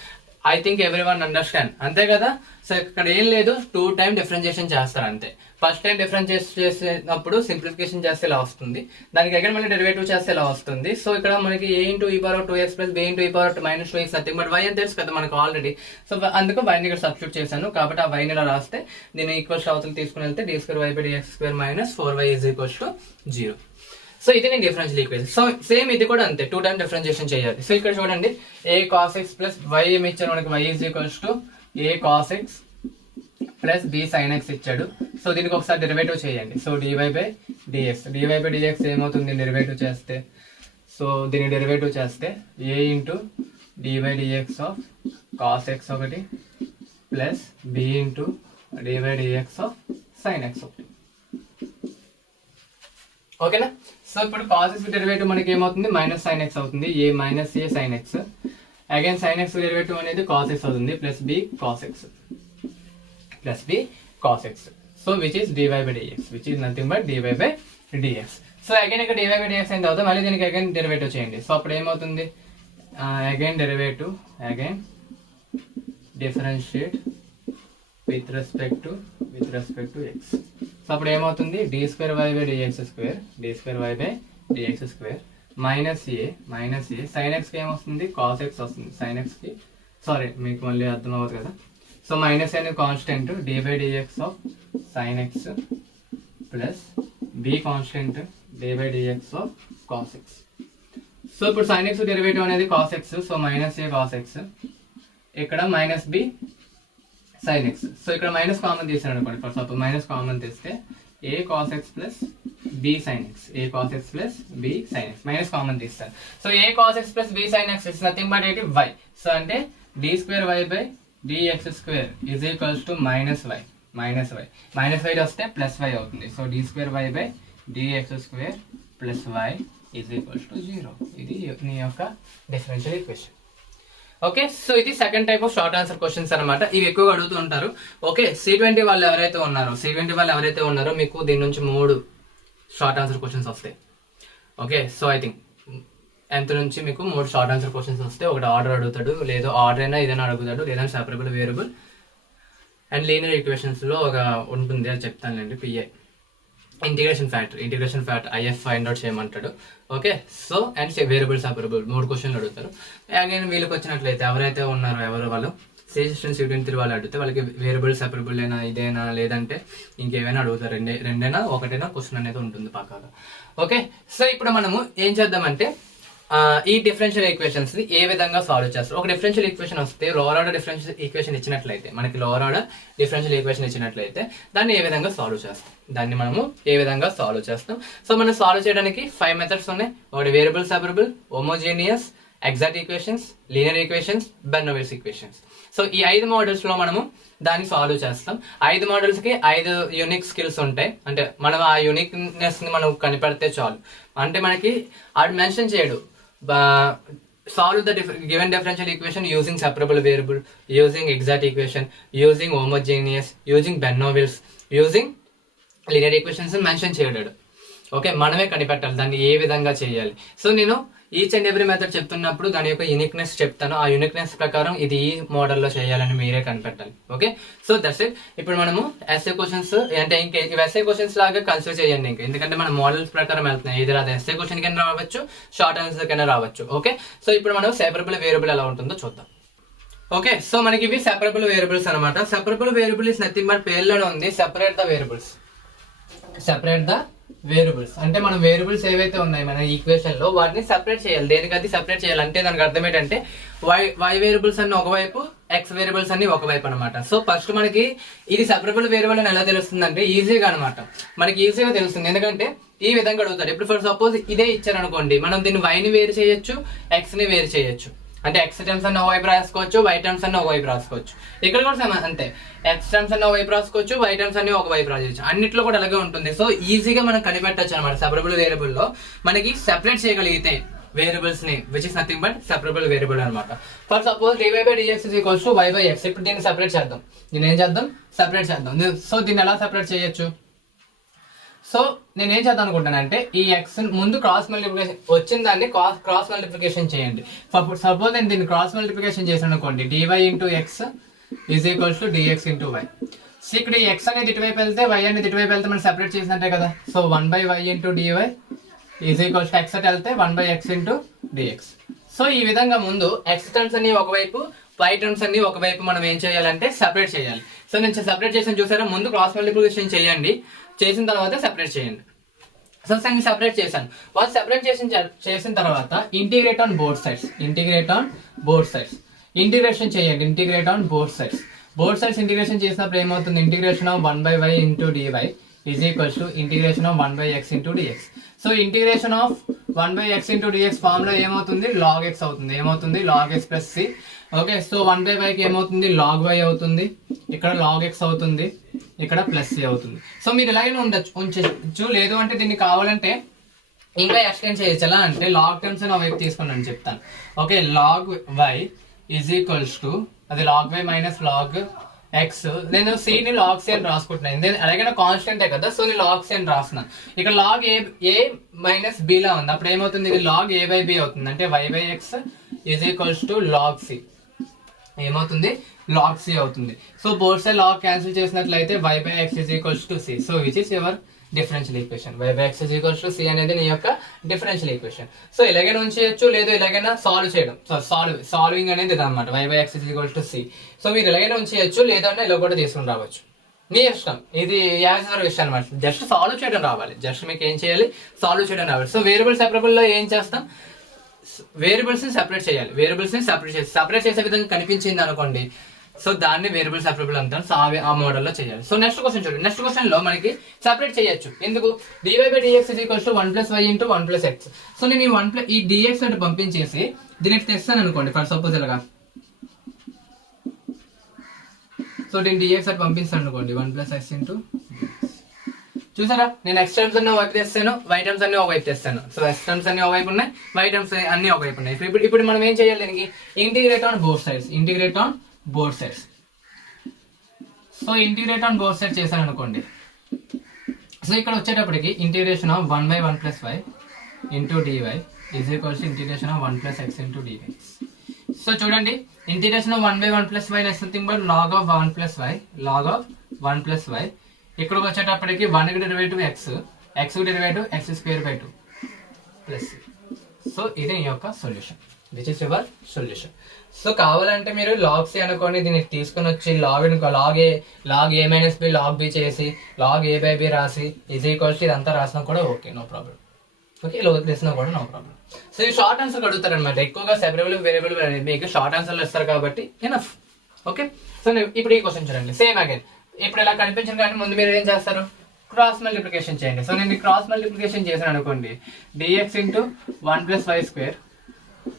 I think everyone understand. అంతే కదా? సో ఇక్కడ ఏం లేదు, 2 టైమ్ డిఫరెన్షియేషన్ చేస్తారు అంతే. ఫస్ట్ టైం డిఫరెన్షియేషన్ చేసినప్పుడు సింప్లిఫికేషన్ చేస్తే ఇలా వస్తుంది, దానికి అగైన్ మళ్ళీ డెరివేటివ్ చేస్తే ఇలా వస్తుంది. సో ఇక్కడ మనకి a into e power 2x plus B into e power minus 2x nothing but y అని తెలుసు కదా మనకు ఆల్రెడీ. సో అందుకు y ని ఇక్కడ సబ్స్టిట్యూట్ చేశాను, కాబట్టి ఆ y ని ఇలా రాస్తే దీన్ని ఈక్వల్స్ అవతల తీసుకుని వెళ్తే d square y by dx square minus 4y is equals to 0. So ఇది నేను డిఫరెన్షియల్ ఈక్వేషన్. సో సేమ్ ఇది కూడా అంతే, 2 టైమ్ డిఫరెన్షియేషన్ చేయాలి. సో ఇక్కడ చూడండి, a cos x plus y ఏమి ఇచ్చారు మనకి, y is equals to a cos x plus b sin x ఇచ్చాడు. సో దీనికి ఒకసారి డెరివేటివ్ చేయండి. సో డివై బై డిఎక్స్ ఏమవుతుంది డెరివేటివ్ చేస్తే, సో దీన్ని డెరివేటివ్ చేస్తే a into d by dx of cos x ఒకటి plus B into d by dx of sin x ఒకటి. ఓకేనా? సో ఇప్పుడు కాస్ ఎక్స్ డెరివేటివ్ మనకి ఏమవుతుంది, మైనస్ సైన్ ఎక్స్ అవుతుంది, a minus a sin x. Again sin x derivative అనేది కాస్ ఎక్స్ అవుతుంది, plus b cos x plus b cos x. So which is dy by dx, which is nothing but dy by dx. So again ఇక్కడ డివై బై డిఎక్స్ అయిన తర్వాత మళ్ళీ దీనికి అగైన్ డెరివేటివ్ చేయండి. సో అప్పుడు ఏమవుతుంది, again derivative, again differentiate with respect to x. So అప్పుడు ఏమవుతుంది, d square y by dx square minus a sin ఎక్స్కి ఏమొస్తుంది, కాస్ ఎక్స్ వస్తుంది, సైన్ ఎక్స్కి సారీ మీకు మళ్ళీ అర్థం అవ్వదు కదా. సో మైనస్ అనేది constant, d by dx of sin x plus b constant d by dx of cos x. So ఇప్పుడు సైన్ ఎక్స్ డెరివేటివ్ అనేది cos x, so minus a cos x, ఇక్కడ minus b sin x. So ఇక్కడ మైనస్ కామన్ తీసాను అనుకోండి, ఫర్ సపోజ్ మైనస్ కామన్ తీస్తే a cos x plus b sin x, minus common తీస్తాను. So a cos x plus b sin x is nothing but ఏంటి, వై. సో అంటే d square y by dx square is equals to minus y వస్తే ప్లస్ వై అవుతుంది. So d square y by dx square plus y is equals to 0. ఇది నీ యొక్క డిఫరెన్షియల్ ఈక్వేషన్. ఓకే, సో ఇది second type of short answer questions అనమాట. ఇవి ఎక్కువగా అడుగుతూ ఉంటారు. ఓకే, C20 వాళ్ళు ఎవరైతే ఉన్నారో మీకు దీని నుంచి 3 షార్ట్ ఆన్సర్ క్వశ్చన్స్ వస్తాయి. ఓకే, సో ఐ థింక్ ఎంత నుంచి మీకు 3 షార్ట్ ఆన్సర్ క్వశ్చన్స్ వస్తాయి. ఒకటి ఆర్డర్ అడుగుతాడు, లేదా ఆర్డర్ అయినా ఏదైనా అడుగుతాడు, లేదా separable variable and linear equations లో ఒక ఉంటుంది, అది చెప్తానులేండి. PA integration factor IF find out చేయమంటాడు. Okay, so and variable separable 3 క్వశ్చన్లు అడుగుతారు. అగైన్ వీళ్ళకి వచ్చినట్లయితే ఎవరైతే ఉన్నారో వాళ్ళు C20 వాళ్ళు అడిగితే వాళ్ళకి వేరియబుల్ సెపరబుల్ అయినా ఇదేనా లేదంటే ఇంకేమైనా అడుగుతారు, రెండైనా ఒకటైనా క్వశ్చన్ అనేది ఉంటుంది పక్కాగా. ఓకే, సో ఇప్పుడు మనము ఏం చేద్దామంటే ఈ డిఫరెన్షియల్ ఈక్వేషన్స్ ని ఏ విధంగా సాల్వ్ చేస్తారు. ఒక డిఫరెన్షియల్ ఈక్వేషన్ వస్తే లోవర్ ఆర్డర్ డిఫరెన్షియల్ ఈక్వేషన్ ఇచ్చినట్లయితే దాన్ని ఏ విధంగా సాల్వ్ చేస్తాం, సో మనం సాల్వ్ చేయడానికి 5 మెథడ్స్ ఉన్నాయి. ఒకటి variable separable, homogeneous, exact equations, linear equations, Bernoulli equations. So ఈ 5 మోడల్స్ లో మనము దాన్ని సాల్వ్ చేస్తాం. 5 మోడల్స్ కి 5 యూనిక్ స్కిల్స్ ఉంటాయి. అంటే మనం ఆ యూనిక్నెస్ ని మనం కనిపెడితే చాలు. అంటే మనకి ఆడు మెన్షన్ చేయడు, solve the given differential equation using separable variable, using exact equation, using homogeneous, using Bernoulli's, using linear equations mention చేయడాడు. ఓకే, మనమే కనిపెట్టాలి దాన్ని ఏ విధంగా చేయాలి. సో నేను ఈచ్ అండ్ ఎవ్రీ మెథడ్ చెప్తున్నప్పుడు దాని యొక్క యూనిక్నెస్ చెప్తాను. ఆ యూనిక్నెస్ ప్రకారం ఇది ఈ మోడల్లో చేయాలని మీరే కనిపెట్టాలి. Okay, so that's it. ఇప్పుడు మనము ఎస్ఏ క్వశ్చన్స్ అంటే ఇంకా ఎస్ఏ క్వశ్చన్స్ లాగా కన్సిడర్ చేయండి ఇంకా, ఎందుకంటే మన మోడల్స్ ప్రకారం వెళ్తున్నాయి. ఇది అది ఎస్ఏ క్వశ్చన్ కింద రావచ్చు, షార్ట్ ఆన్సర్ కింద రావచ్చు. ఓకే, సో ఇప్పుడు మనం సెపరబుల్ వేరియబుల్ ఎలా ఉంటుందో చూద్దాం. ఓకే, సో మనకి ఇవి సెపరబుల్ వేరియబుల్స్ అనమాట. Separable variable is nothing but పేర్లోనే ఉంది separate the variables. Separate the variables అంటే మనం వేరియబుల్స్ ఏవైతే ఉన్నాయి మన ఈక్వేషన్ లో వాటిని సెపరేట్ చేయాలి. దేనికది సెపరేట్ చేయాలంటే దానికి అర్థం ఏంటంటే వై వేరియబుల్స్ అన్ని ఒకవైపు, ఎక్స్ వేరియబుల్స్ అన్ని ఒకవైపు అనమాట. సో ఫస్ట్ మనకి ఇది సెపరబుల్ వేరియబుల్ అని ఎలా తెలుస్తుంది అంటే ఈజీగా అనమాట, మనకి ఈజీగా తెలుస్తుంది. ఎందుకంటే ఈ విధంగా అడుగుతారు. ఇప్పుడు ఫర్ సపోజ్ ఇదే ఇచ్చారు అనుకోండి, మనం దీన్ని వైని వేరు చేయొచ్చు, ఎక్స్ ని వేరు చేయొచ్చు. అంటే ఎక్స్ టర్మ్స్ అన్న ఒకవైపు రాసుకోవచ్చు, వై టర్మ్స్ అన్న ఒకవైపు రాసుకోవచ్చు. ఇక్కడ కూడా అంతే, ఎక్స్ టర్మ్స్ అన్న ఒకవైపు రాసుకోవచ్చు, వై టర్మ్స్ అన్ని ఒకవైపు రాసుకోవచ్చు. అన్నిట్లో కూడా అలాగే ఉంటుంది. సో ఈజీగా మనం కనిపెట్టచ్చు అనమాట. సెపరబుల్ వేరియబుల్ లో మనకి సెపరేట్ చేయగలిగితే వేరియబుల్స్ ని, which is nothing but separable variable అనమాట. For suppose dy by dx is equals to y by x. ఇప్పుడు దీన్ని సెపరేట్ చేద్దాం. దీన్ని ఏం చేద్దాం? సెపరేట్ చేద్దాం. సో దీన్ని ఎలా సెపరేట్ చేయొచ్చు? సో నేను ఏం చేద్దాం అనుకుంటానంటే ఈ ఎక్స్ ముందు క్రాస్ మల్టిప్లికేషన్ వచ్చిన దాన్ని క్రాస్ మల్టిప్లికేషన్ చేయండి. సపోజ్ నేను దీన్ని క్రాస్ మల్టిప్లికేషన్ చేశాను అనుకోండి, dy into x is equals to dx into y. So ఇక్కడ ఈ ఎక్స్ అనేది ఇటువైపు వెళ్తే వై అనేది ఇటువైపు వెళ్తే మనం సెపరేట్ చేసినట్టే కదా. So 1/y into dy is equals to x at వెళ్తే 1/x ఇంటూ డిఎక్స్. సో ఈ విధంగా ముందు ఎక్స్ టర్మ్స్ అన్ని ఒకవైపు, వై టర్మ్స్ అన్ని ఒకవైపు మనం ఏం చేయాలంటే సెపరేట్ చేయాలి. సో నేను సెపరేట్ చేసాను చూసారా, ముందు క్రాస్ మల్టిప్లికేషన్ చేయండి, చేసిన తర్వాత సెపరేట్ చేయండి. సో నేను సెపరేట్ చేశాను. వాళ్ళు సెపరేట్ చేసిన తర్వాత integrate on both sides. Integrate on both sides integration చేయండి. Integrate on both sides. Both sides integration చేసినప్పుడు ఏమవుతుంది? Integration of 1/y into dy is equals to integration of 1/x into dx. So integration of 1/x into dx form లో ఏమవుతుంది? log x అవుతుంది. ఏమవుతుంది? log x plus c. Okay, so 1/y కి ఏమవుతుంది? log y అవుతుంది. ఇక్కడ log x అవుతుంది, ఇక్కడ ప్లస్ సి అవుతుంది. సో మీరు ఇలాగే ఉంచచ్చు. లేదు అంటే దీన్ని కావాలంటే ఇంకా ఎక్స్టెండ్ చేయొచ్చు. ఎలా అంటే లాగ్ టర్మ్స్ నా వైపు తీసుకున్నాను చెప్తాను. Okay, log y is equals to అది log y minus log x. నేను c ని log c అని రాసుకుంటున్నాను. నేను అలాగే కాన్స్టెంటే కదా, సో నేను log c అని రాస్తున్నాను. ఇక్కడ log a మైనస్ b లా ఉంది. అప్పుడు ఏమవుతుంది? ఇది log a బై b అవుతుంది. అంటే y by x is equals to log c. ఏమవుతుంది? log c అవుతుంది. So both side log cancel చేసినట్లయితే y by x is equals to c. So which is your differential equation. y by x is equals to c అనేది నీ యొక్క డిఫరెన్షియల్ ఈక్వేషన్. సో ఇలాగైనా ఉంచేయచ్చు, లేదు ఇలాగైనా సాల్వ్ చేయడం. సాల్వింగ్ అనేది ఇది అనమాట. y by x is equals to c. So మీరు ఇలాగైనా ఉంచేయచ్చు, లేదంటే ఇలా కూడా తీసుకుని రావచ్చు. మీ ఇష్టం, ఇది యాజ్ యువర్ విషయం అనమాట. జస్ట్ సాల్వ్ చేయడం రావాలి. జస్ట్ మీకు ఏం చేయాలి? సాల్వ్ చేయడం రావాలి. సో వేరియబుల్ సెపరబుల్ లో ఏం చేస్తాం? వేరియబుల్స్ ని సెపరేట్ చేయాలి. వేరియబుల్స్ ని సెపరేట్ చేసే విధంగా కనిపించింది అనుకోండి, సో దాన్ని వేరియబుల్ సెపరబుల్ అంటాం. సో ఆ మోడల్లో చేయాలి. సో నెక్స్ట్ క్వశ్చన్ చూడండి. నెక్స్ట్ క్వశ్చన్ లో మనకి సెపరేట్ చేయొచ్చు. ఎందుకు? dy by dx is equals to 1 plus y into 1 plus x. So నేను ఈ dx అంటే పంపించేసి దీనికి తెస్తాను అనుకోండి. ఫర్ సపోజ్ ఇలాగా, సో దీన్ని dx అంటే పంపిస్తాను అనుకోండి 1 plus x into చూసారా, నేను x టర్మ్స్ అన్ని ఒకవైపు తెస్తాను, y టర్మ్స్ అన్ని ఒకవైపు తెస్తాను. సో x టర్మ్స్ అన్ని ఒకవైపు ఉన్నాయి, y టర్మ్స్ అన్ని ఒకవైపు ఉన్నాయి. ఇప్పుడు మనం ఏం చేయాలి? దీనికి integrate on both sides. Integrate on both sides. So integrate on both sides చేశాను అనుకోండి. సో ఇక్కడ వచ్చేటప్పటికి integration of 1/1 plus y into dy is equals to integration of 1 plus x into dy. So చూడండి, integration of 1/1 plus y nothing but log of 1 plus y. log of 1 plus y. ఇక్కడికి వచ్చేటప్పటికి 1 కి డెరివేటివ్ x, x కి derivative x square by 2 plus. So ఇది ఈ యొక్క solution. This is your solution. So కావాలంటే మీరు log c అనుకోండి, దీన్ని తీసుకొని వచ్చి log a minus b log b చేసి log a బై b రాసి ఈజ్ ఈక్వల్స్ ఇదంతా రాసినా కూడా ఓకే, నో ప్రాబ్లం. ఓకే, ఇలా వదిలేసినా కూడా నో ప్రాబ్లం. సో ఈ షార్ట్ ఆన్సర్ అడుగుతారు అనమాట. ఎక్కువగా సెపరబుల్ వేరియబుల్ అనేది మీకు షార్ట్ ఆన్సర్లు ఇస్తారు కాబట్టి ఎనఫ్. ఓకే, సో ఇప్పుడు ఈ క్వశ్చన్ చూడండి. సేమ్ అగైన్ ఇప్పుడు ఇలా కనిపించింది కానీ ముందు మీరు ఏం చేస్తారు? క్రాస్ మల్టిప్లికేషన్ చేయండి. సో నేను క్రాస్ మల్టిప్లికేషన్ చేశాను అనుకోండి, dx into 1 plus y square.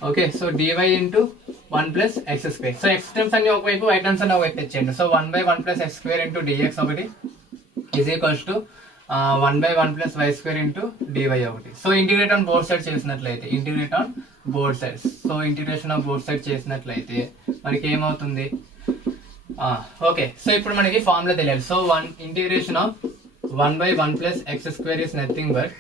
Okay, so dy into 1 plus x square. So x terms అన్ని ఒకవైపు, y టర్మ్స్ అన్ని ఒకవైపు తెచ్చేయండి. So 1/1 plus x square into dx ఒకటి is equals to 1/1 plus y square into dy ఒకటి. So integrate on both sides చేసినట్లయితే, integrate on both sides. So integration of both sides చేసినట్లయితే మనకి ఏమవుతుంది? ఓకే, సో ఇప్పుడు మనకి ఫార్ములా తెలియాలి. So integration of 1/1 plus x square is nothing but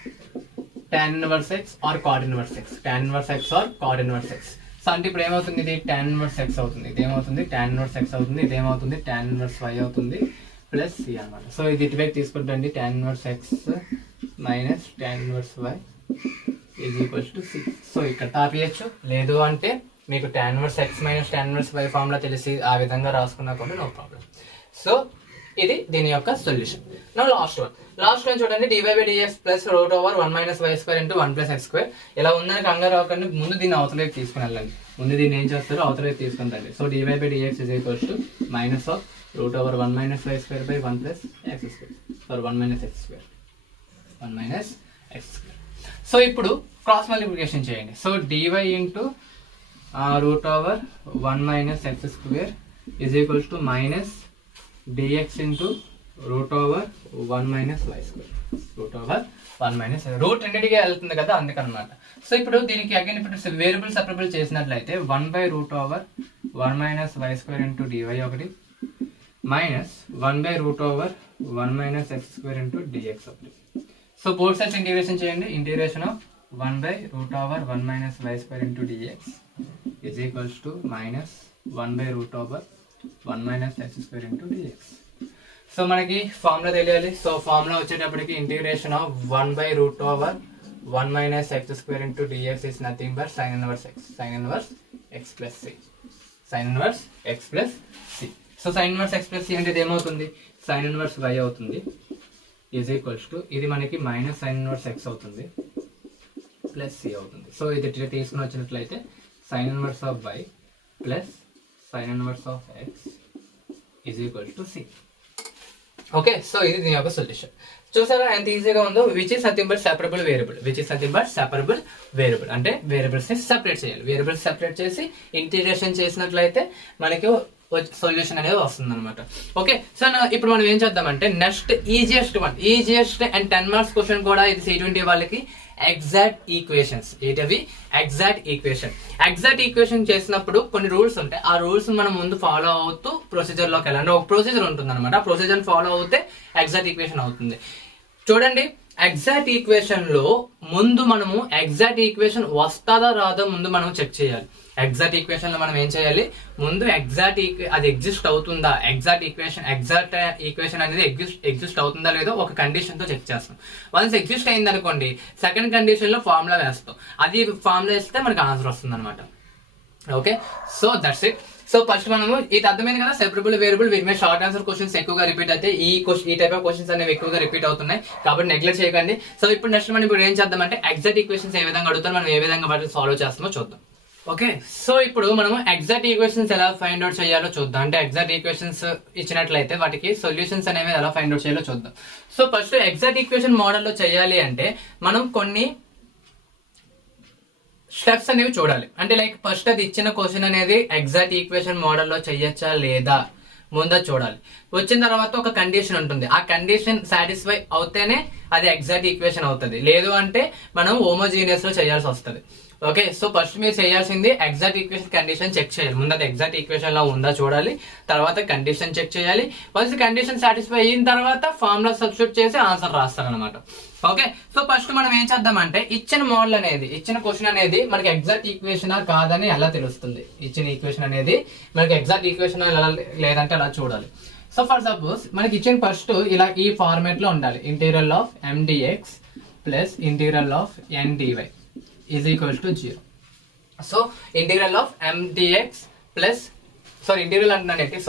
tan inverse x or cot inverse x. Tan inverse x or cot inverse x. So అంటే ఇప్పుడు ఏమవుతుంది, ఇది tan inverse x అవుతుంది, ఇది ఏమవుతుంది tan inverse x అవుతుంది, ఇది ఏమవుతుంది tan inverse y అవుతుంది ప్లస్ c అనమాట. సో ఇది ఇటువైపు తీసుకుంటండి, tan inverse x minus tan inverse y is equals to c. So ఇక్కడ తాపియచ్చు, లేదు అంటే మీకు tan inverse x minus tan inverse y formula తెలిసి ఆ విధంగా రాసుకున్నా కూడా నో ప్రాబ్లం. సో ఇది దీని యొక్క సొల్యూషన్. నా లాస్ట్ వన్ చూడండి, dy/dx plus root over 1 minus y square into 1 plus x square. ఇలా ఉందని కంగారు అవ్వకండి, ముందు దీన్ని అవతలకి తీసుకుని వెళ్ళండి. ముందు దీన్ని ఏం చేస్తారో అవతలకి తీసుకుని రండి. So dy/dx is equals to minus of root over 1 minus y square by 1 plus x square for 1 minus x square, 1 minus x square. So ఇప్పుడు క్రాస్ మల్టిప్లికేషన్ చేయండి. So dy into root over 1 minus x square is equals to minus dx into root over 1 minus y square, root over 1 minus route రెండింటికి వెళ్తుంది కదా అందుకనమాట. సో ఇప్పుడు దీనికి అగైన్ ఇప్పుడు వేరియబుల్ సెపరబుల్ చేసినట్లయితే 1 by root over 1 minus y square into dy ఒకటి minus 1 by root over 1 minus x square into dx ఒకటి. సో బోత్ సైడ్స్ ఇంటిగ్రేషన్ చేయండి. Integration of 1 by root over 1 minus y square into dx is equals to minus 1 by root over 1 minus x square into dx. So మనకి ఫార్ములా తెలియాలి. సో ఫార్ములా వచ్చేటప్పటికి integration of 1 by root over 1 minus x square into dx is nothing but sine inverse x, sine inverse x plus c, sine inverse x plus c. So sine inverse x plus c అంటే ఇది ఏమవుతుంది, సైన్ ఇన్వర్స్ y అవుతుంది ఈజ్ ఈక్వల్స్ టు ఇది మనకి మైనస్ సైన్ ఇన్వర్స్ x అవుతుంది ప్లస్ c అవుతుంది. సో ఇది తీసుకుని వచ్చినట్లయితే sine inverse of y plus sin inverse of x is equal to c. Okay, so ఇది దీని యొక్క సొల్యూషన్. చూసారా ఎంత ఈజీగా ఉందో. Which is nothing but separable variable, which is nothing but separable variable అంటే వేరియబుల్స్ ని సెపరేట్ చేయాలి. వేరియబుల్స్ సెపరేట్ చేసి ఇంటిగ్రేషన్ చేసినట్లయితే మనకి సొల్యూషన్ అనేది వస్తుంది అనమాట. ఓకే, సో ఇప్పుడు మనం ఏం చేద్దామంటే next easiest and 10 marks question కూడా ఇది C20 వాళ్ళకి ఎగ్జాక్ట్ ఈక్వేషన్స్. ఏంటవి ఎగ్జాక్ట్ ఈక్వేషన్ చేసినప్పుడు కొన్ని రూల్స్ ఉంటాయి. ఆ రూల్స్ మనం ముందు ఫాలో అవుతూ ప్రొసీజర్ లోకి వెళ్ళండి. ఒక ప్రొసీజర్ ఉంటుంది అనమాట. ఆ ప్రొసీజర్ ఫాలో అవుతే ఎగ్జాక్ట్ ఈక్వేషన్ అవుతుంది. చూడండి, ఎగ్జాక్ట్ ఈక్వేషన్ లో ముందు మనము ఎగ్జాక్ట్ ఈక్వేషన్ వస్తుందా రాదో ముందు మనం చెక్ చేయాలి. ఎగ్జాక్ట్ ఈక్వేషన్ లో మనం ఏం చేయాలి, ముందు అది ఎగ్జిస్ట్ అవుతుందా, ఎగ్జాక్ట్ ఈక్వేషన్ అనేది ఎగ్జిస్ట్ అవుతుందా లేదో ఒక కండిషన్ తో చెక్ చేస్తాం. వన్స్ ఎగ్జిస్ట్ అయింది అనుకోండి, సెకండ్ కండిషన్ లో ఫార్ములా వేస్తాం. అది ఫార్ములా వేస్తే మనకి ఆన్సర్ వస్తుంది అనమాట. Okay, so that's it. So first మనము ఇది అర్థమైంది కదా, సెపరబుల్ వేరియబుల్ వీటి మీద షార్ట్ ఆన్సర్ క్వశ్చన్స్ ఎక్కువగా రిపీట్ అయితే ఈ టైప్ ఆఫ్ క్వశ్చన్స్ అనేవి ఎక్కువగా రిపీట్ అవుతున్నాయి కాబట్టి నెగ్లెక్ట్ చేయకండి. సో ఇప్పుడు నెక్స్ట్ మనం ఇప్పుడు ఏం చేద్దామంటే ఎగ్జాక్ట్ ఈక్వేషన్స్ ఏ విధంగా అడుగుతారో మనం ఏ విధంగా వాటిని సాల్వ్ చేస్తామో చూద్దాం. ఓకే, సో ఇప్పుడు మనం ఎగ్జాక్ట్ ఈక్వేషన్స్ ఎలా ఫైండ్ అవుట్ చేయాలో చూద్దాం. అంటే ఎగ్జాక్ట్ ఈక్వేషన్స్ ఇచ్చినట్లయితే వాటికి సొల్యూషన్స్ అనేవి ఎలా ఫైండ్ అవుట్ చేయాలో చూద్దాం. సో ఫస్ట్ ఎగ్జాక్ట్ ఈక్వేషన్ మోడల్లో చేయాలి అంటే మనం కొన్ని స్టెప్స్ అనేవి చూడాలి. అంటే లైక్ ఫస్ట్ అది ఇచ్చిన క్వశ్చన్ అనేది ఎగ్జాక్ట్ ఈక్వేషన్ మోడల్లో చేయొచ్చా లేదా ముందు చూడాలి. వచ్చిన తర్వాత ఒక కండిషన్ ఉంటుంది. ఆ కండిషన్ సాటిస్ఫై అవుతేనే అది ఎగ్జాక్ట్ ఈక్వేషన్ అవుతుంది. లేదు అంటే మనం హోమోజీనియస్ లో చేయాల్సి వస్తుంది. ఓకే, సో ఫస్ట్ మీరు చేయాల్సింది ఎగ్జాక్ట్ ఈక్వేషన్ కండిషన్ చెక్ చేయాలి. ముందు అది ఎగ్జాక్ట్ ఈక్వేషన్ లో ఉందా చూడాలి, తర్వాత కండిషన్ చెక్ చేయాలి. వన్స్ కండిషన్ సాటిస్ఫై అయిన తర్వాత ఫార్ములా సబ్స్టిట్యూట్ చేసి ఆన్సర్ రాస్తారనమాట. ఓకే, సో ఫస్ట్ మనం ఏం చేద్దామంటే ఇచ్చిన మోడల్ అనేది, ఇచ్చిన క్వశ్చన్ అనేది మనకి ఎగ్జాక్ట్ ఈక్వేషన్ కాదని ఎలా తెలుస్తుంది. ఇచ్చిన ఈక్వేషన్ అనేది మనకి ఎగ్జాక్ట్ ఈక్వేషన్ లేదంటే అలా చూడాలి. సో ఫర్ సపోజ్ మనకి ఇచ్చిన ఫస్ట్ ఇలా ఈ ఫార్మేట్ లో ఉండాలి. Integral of mdx plus integral of ndy is equals to 0. So integral of mdx plus integral antunnanenti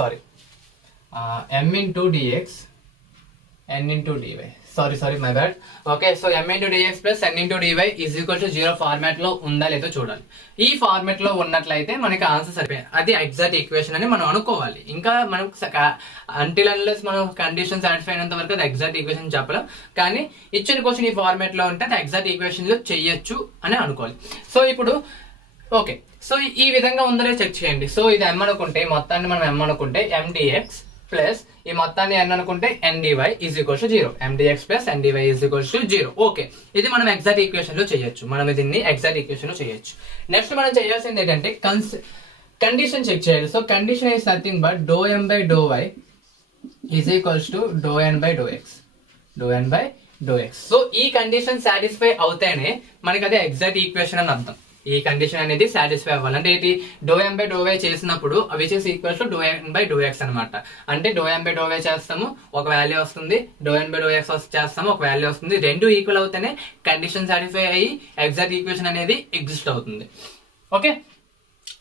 m into dx n into dy. Sorry, my bad. Okay, so m into dx plus n into dy is equal to 0 format లో ఉందా లేదో చూడాలి. ఈ ఫార్మాట్ లో ఉన్నట్లయితే మనకి ఆన్సర్ సరిపోయింది, అది ఎగ్జాక్ట్ ఈక్వేషన్ అని మనం అనుకోవాలి. ఇంకా మనం అంటిల్ అన్లెస్ మనం కండిషన్ సాటిస్ఫై అయినంత వరకు అది ఎగ్జాక్ట్ ఈక్వేషన్ చెప్పలేం. కానీ ఇచ్చిన క్వశ్చన్ ఈ ఫార్మాట్ లో ఉంటే అది ఎగ్జాక్ట్ ఈక్వేషన్ లో చెయ్యొచ్చు అని అనుకోవాలి. సో ఇప్పుడు ఓకే, సో ఈ విధంగా ఉందనే చెక్ చేయండి. సో ఇది m అనుకుంటే మొత్తాన్ని మనం m అనుకుంటే mdx ప్లస్ ఈ మొత్తాన్ని n అనుకుంటే ndy is equals to 0. mdx plus ndy is equals to 0. Okay, ఇది మనం ఎగ్జాక్ట్ ఈక్వేషన్ లో చేయొచ్చు. మనం దీన్ని ఎగ్జాక్ట్ ఈక్వేషన్ లో చేయొచ్చు. నెక్స్ట్ మనం చేయాల్సింది ఏంటంటే కండిషన్ చెక్ చేయాలి. So condition is nothing but ∂m by ∂y is equals to ∂n by ∂x. ∂n/∂x. So ఈ కండిషన్ సాటిస్ఫై అవుతేనే మనకి అదే ఎగ్జాక్ట్ ఈక్వేషన్ అని అర్థం. ఈ కండిషన్ అనేది సాటిస్ఫై అవ్వాలి. అంటే ఏంటి, ∂m/∂y చేసినప్పుడు which is equals to ∂n/∂x అనమాట. అంటే ∂m/∂y చేస్తాము ఒక వాల్యూ వస్తుంది, ∂n/∂x చేస్తాము ఒక వాల్యూ వస్తుంది. రెండు ఈక్వల్ అవుతేనే కండిషన్ సాటిస్ఫై అయ్యి ఎగ్జాక్ట్ ఈక్వేషన్ అనేది ఎగ్జిస్ట్ అవుతుంది. ఓకే,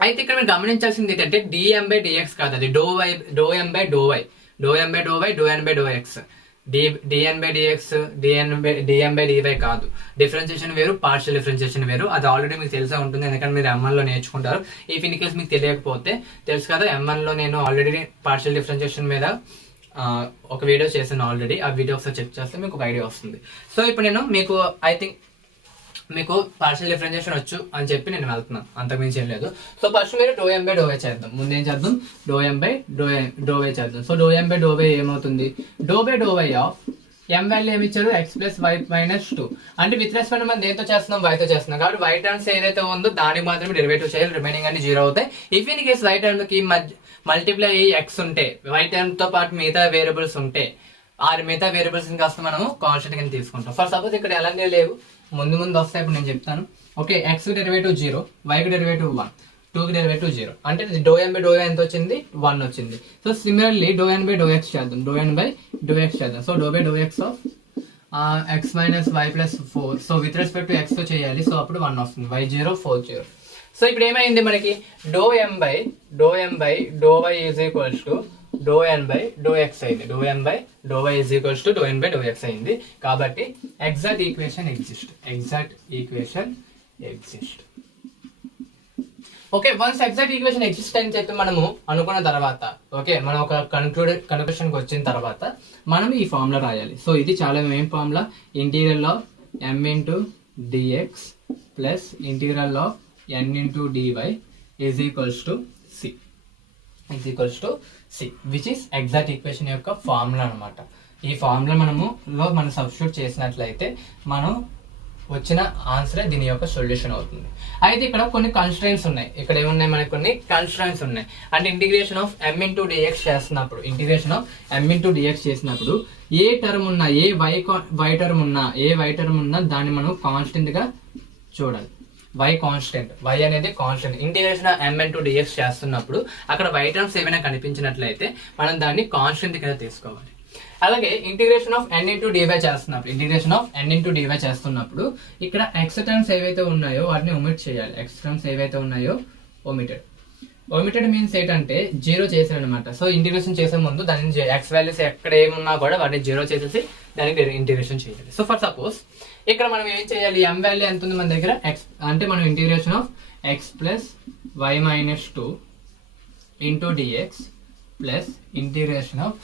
అయితే ఇక్కడ మీరు గమనించాల్సింది ఏంటంటే dm/dx కాదు, అది ∂m/∂y, ∂n/∂x, dn/dx, dm/dy కాదు. డిఫరెన్షియేషన్ వేరు, పార్షియల్ డిఫరెన్షియేషన్ వేరు. అది ఆల్రెడీ మీకు తెలిసే ఉంటుంది, ఎందుకంటే మీరు M1 లో నేర్చుకుంటారు. ఈ ఫినికల్స్ మీకు తెలియకపోతే తెలుసు కదా, M1 లో నేను ఆల్రెడీ పార్షియల్ డిఫరెన్షియేషన్ మీద ఒక వీడియో చేశాను ఆల్రెడీ. ఆ వీడియో ఒకసారి చెక్ చేస్తే మీకు ఒక ఐడియా వస్తుంది. సో ఇప్పుడు నేను మీకు ఐ థింక్ మీకు పార్షియల్ డిఫరెన్షియేషన్ వచ్చు అని చెప్పి నేను వెళ్తున్నాను, అంతకుమించి ఏం లేదు. సో ఫస్ట్ మీరు ∂m/∂y చేద్దాం. ముందు ఏం చేద్దాం, ∂m/∂y చేద్దాం. సో ∂m/∂y ఏమవుతుంది, ∂m/∂y ఆఫ్ m వాల్యూ ఏమి ఇచ్చారు, x+y-2. అంటే విత్ రెస్పెక్ట్ మనం దేంతో చేస్తున్నాం, y తో చేస్తున్నాం. కాబట్టి y టర్మ్స్ ఏదైతే ఉందో దానికి మాత్రమే డెరివేటివ్ చేయాలి, రిమైనింగ్ అన్ని 0 అవుతాయి. If in case y term కి మల్టిప్లై అయ్యి x ఉంటే, y టర్మ్ తో పాటు మిగతా వేరియబుల్స్ ఉంటే, ఆ మిగతా వేరియబుల్స్ కాస్త మనము కాన్స్టెంట్ కింద తీసుకుంటాం. ఫర్ సపోజ్ ఇక్కడ ఎలాంటి లేవు, ముందు వస్తాయి, ఇప్పుడు నేను చెప్తాను. ఓకే, x కి డెరివేటివ్ 0, y కి డెరివేటివ్ 1, 2 కి డెరివేటివ్ 0. అంటే ∂m/∂y ఎంత వచ్చింది, 1 వచ్చింది. సో సిమిలర్లీ ∂n/∂x చేద్దాం, ∂n/∂x చేద్దాం. So ∂n/∂x of x - y+4. So with respect to x తో చేయాలి. సో అప్పుడు 1 వస్తుంది, y0 4 0. సో ఇప్పుడు ఏమైంది మనకి, ∂m/∂y is equals to ∂n/∂x అయింది, ∂n/∂y is equals to ∂n/∂x అయింది. కాబట్టి exact equation exist. Okay, once exact equation exist అని చెప్పి మనము అనుకున్న తర్వాత, ఓకే, మనం ఒక కన్క్లూషన్కి వచ్చిన తర్వాత మనం ఈ ఫార్ములా రాయాలి. సో ఇది చాలా main formula, integral of m/dx plus integral of n/dy is equals to C, which is exact equation యొక్క ఫార్ములా అనమాట. ఈ ఫార్ములా మనం సబ్స్టిట్యూట్ చేసినట్లయితే మనం వచ్చిన ఆన్సరే దీని యొక్క సొల్యూషన్ అవుతుంది. అయితే ఇక్కడ కొన్ని కన్స్ట్రైన్స్ ఉన్నాయి. ఇక్కడ ఏమున్నాయి, మనకి కొన్ని కన్స్ట్రైన్స్ ఉన్నాయి. అంటే ఇంటిగ్రేషన్ ఆఫ్ m/dx చేసినప్పుడు ఏ టర్మ్ ఉన్నా, ఏ y టర్మ్ ఉన్నా దాన్ని మనం కాన్స్టెంట్ గా చూడాలి. y కాన్స్టెంట్, y అనేది కాన్స్టెంట్. ఇంటిగ్రేషన్ ఆఫ్ m/dx చేస్తున్నప్పుడు అక్కడ y టర్మ్స్ ఏమైనా కనిపించినట్లయితే మనం దాన్ని కాన్స్టెంట్ కింద తీసుకోవాలి. అలాగే ఇంటిగ్రేషన్ ఆఫ్ n/dy చేస్తున్నప్పుడు ఇక్కడ x టర్మ్స్ ఏవైతే ఉన్నాయో వాటిని ఒమిట్ చేయాలి. ఒమిటెడ్ మీన్స్ ఏంటంటే 0 చేసాడు అనమాట. సో ఇంటిగ్రేషన్ చేసే ముందు దాని x వాల్యూస్ ఎక్కడ ఏమున్నా కూడా వాటిని 0 చేసేసి దానికి ఇంటిగ్రేషన్ చేయాలి. సో ఫర్ సపోజ్ ఇక్కడ మనం ఏం చేయాలి, m వాల్యూ ఎంత ఉంది మన దగ్గర, x అంటే మనం integration of x+y-2 into dx plus integration of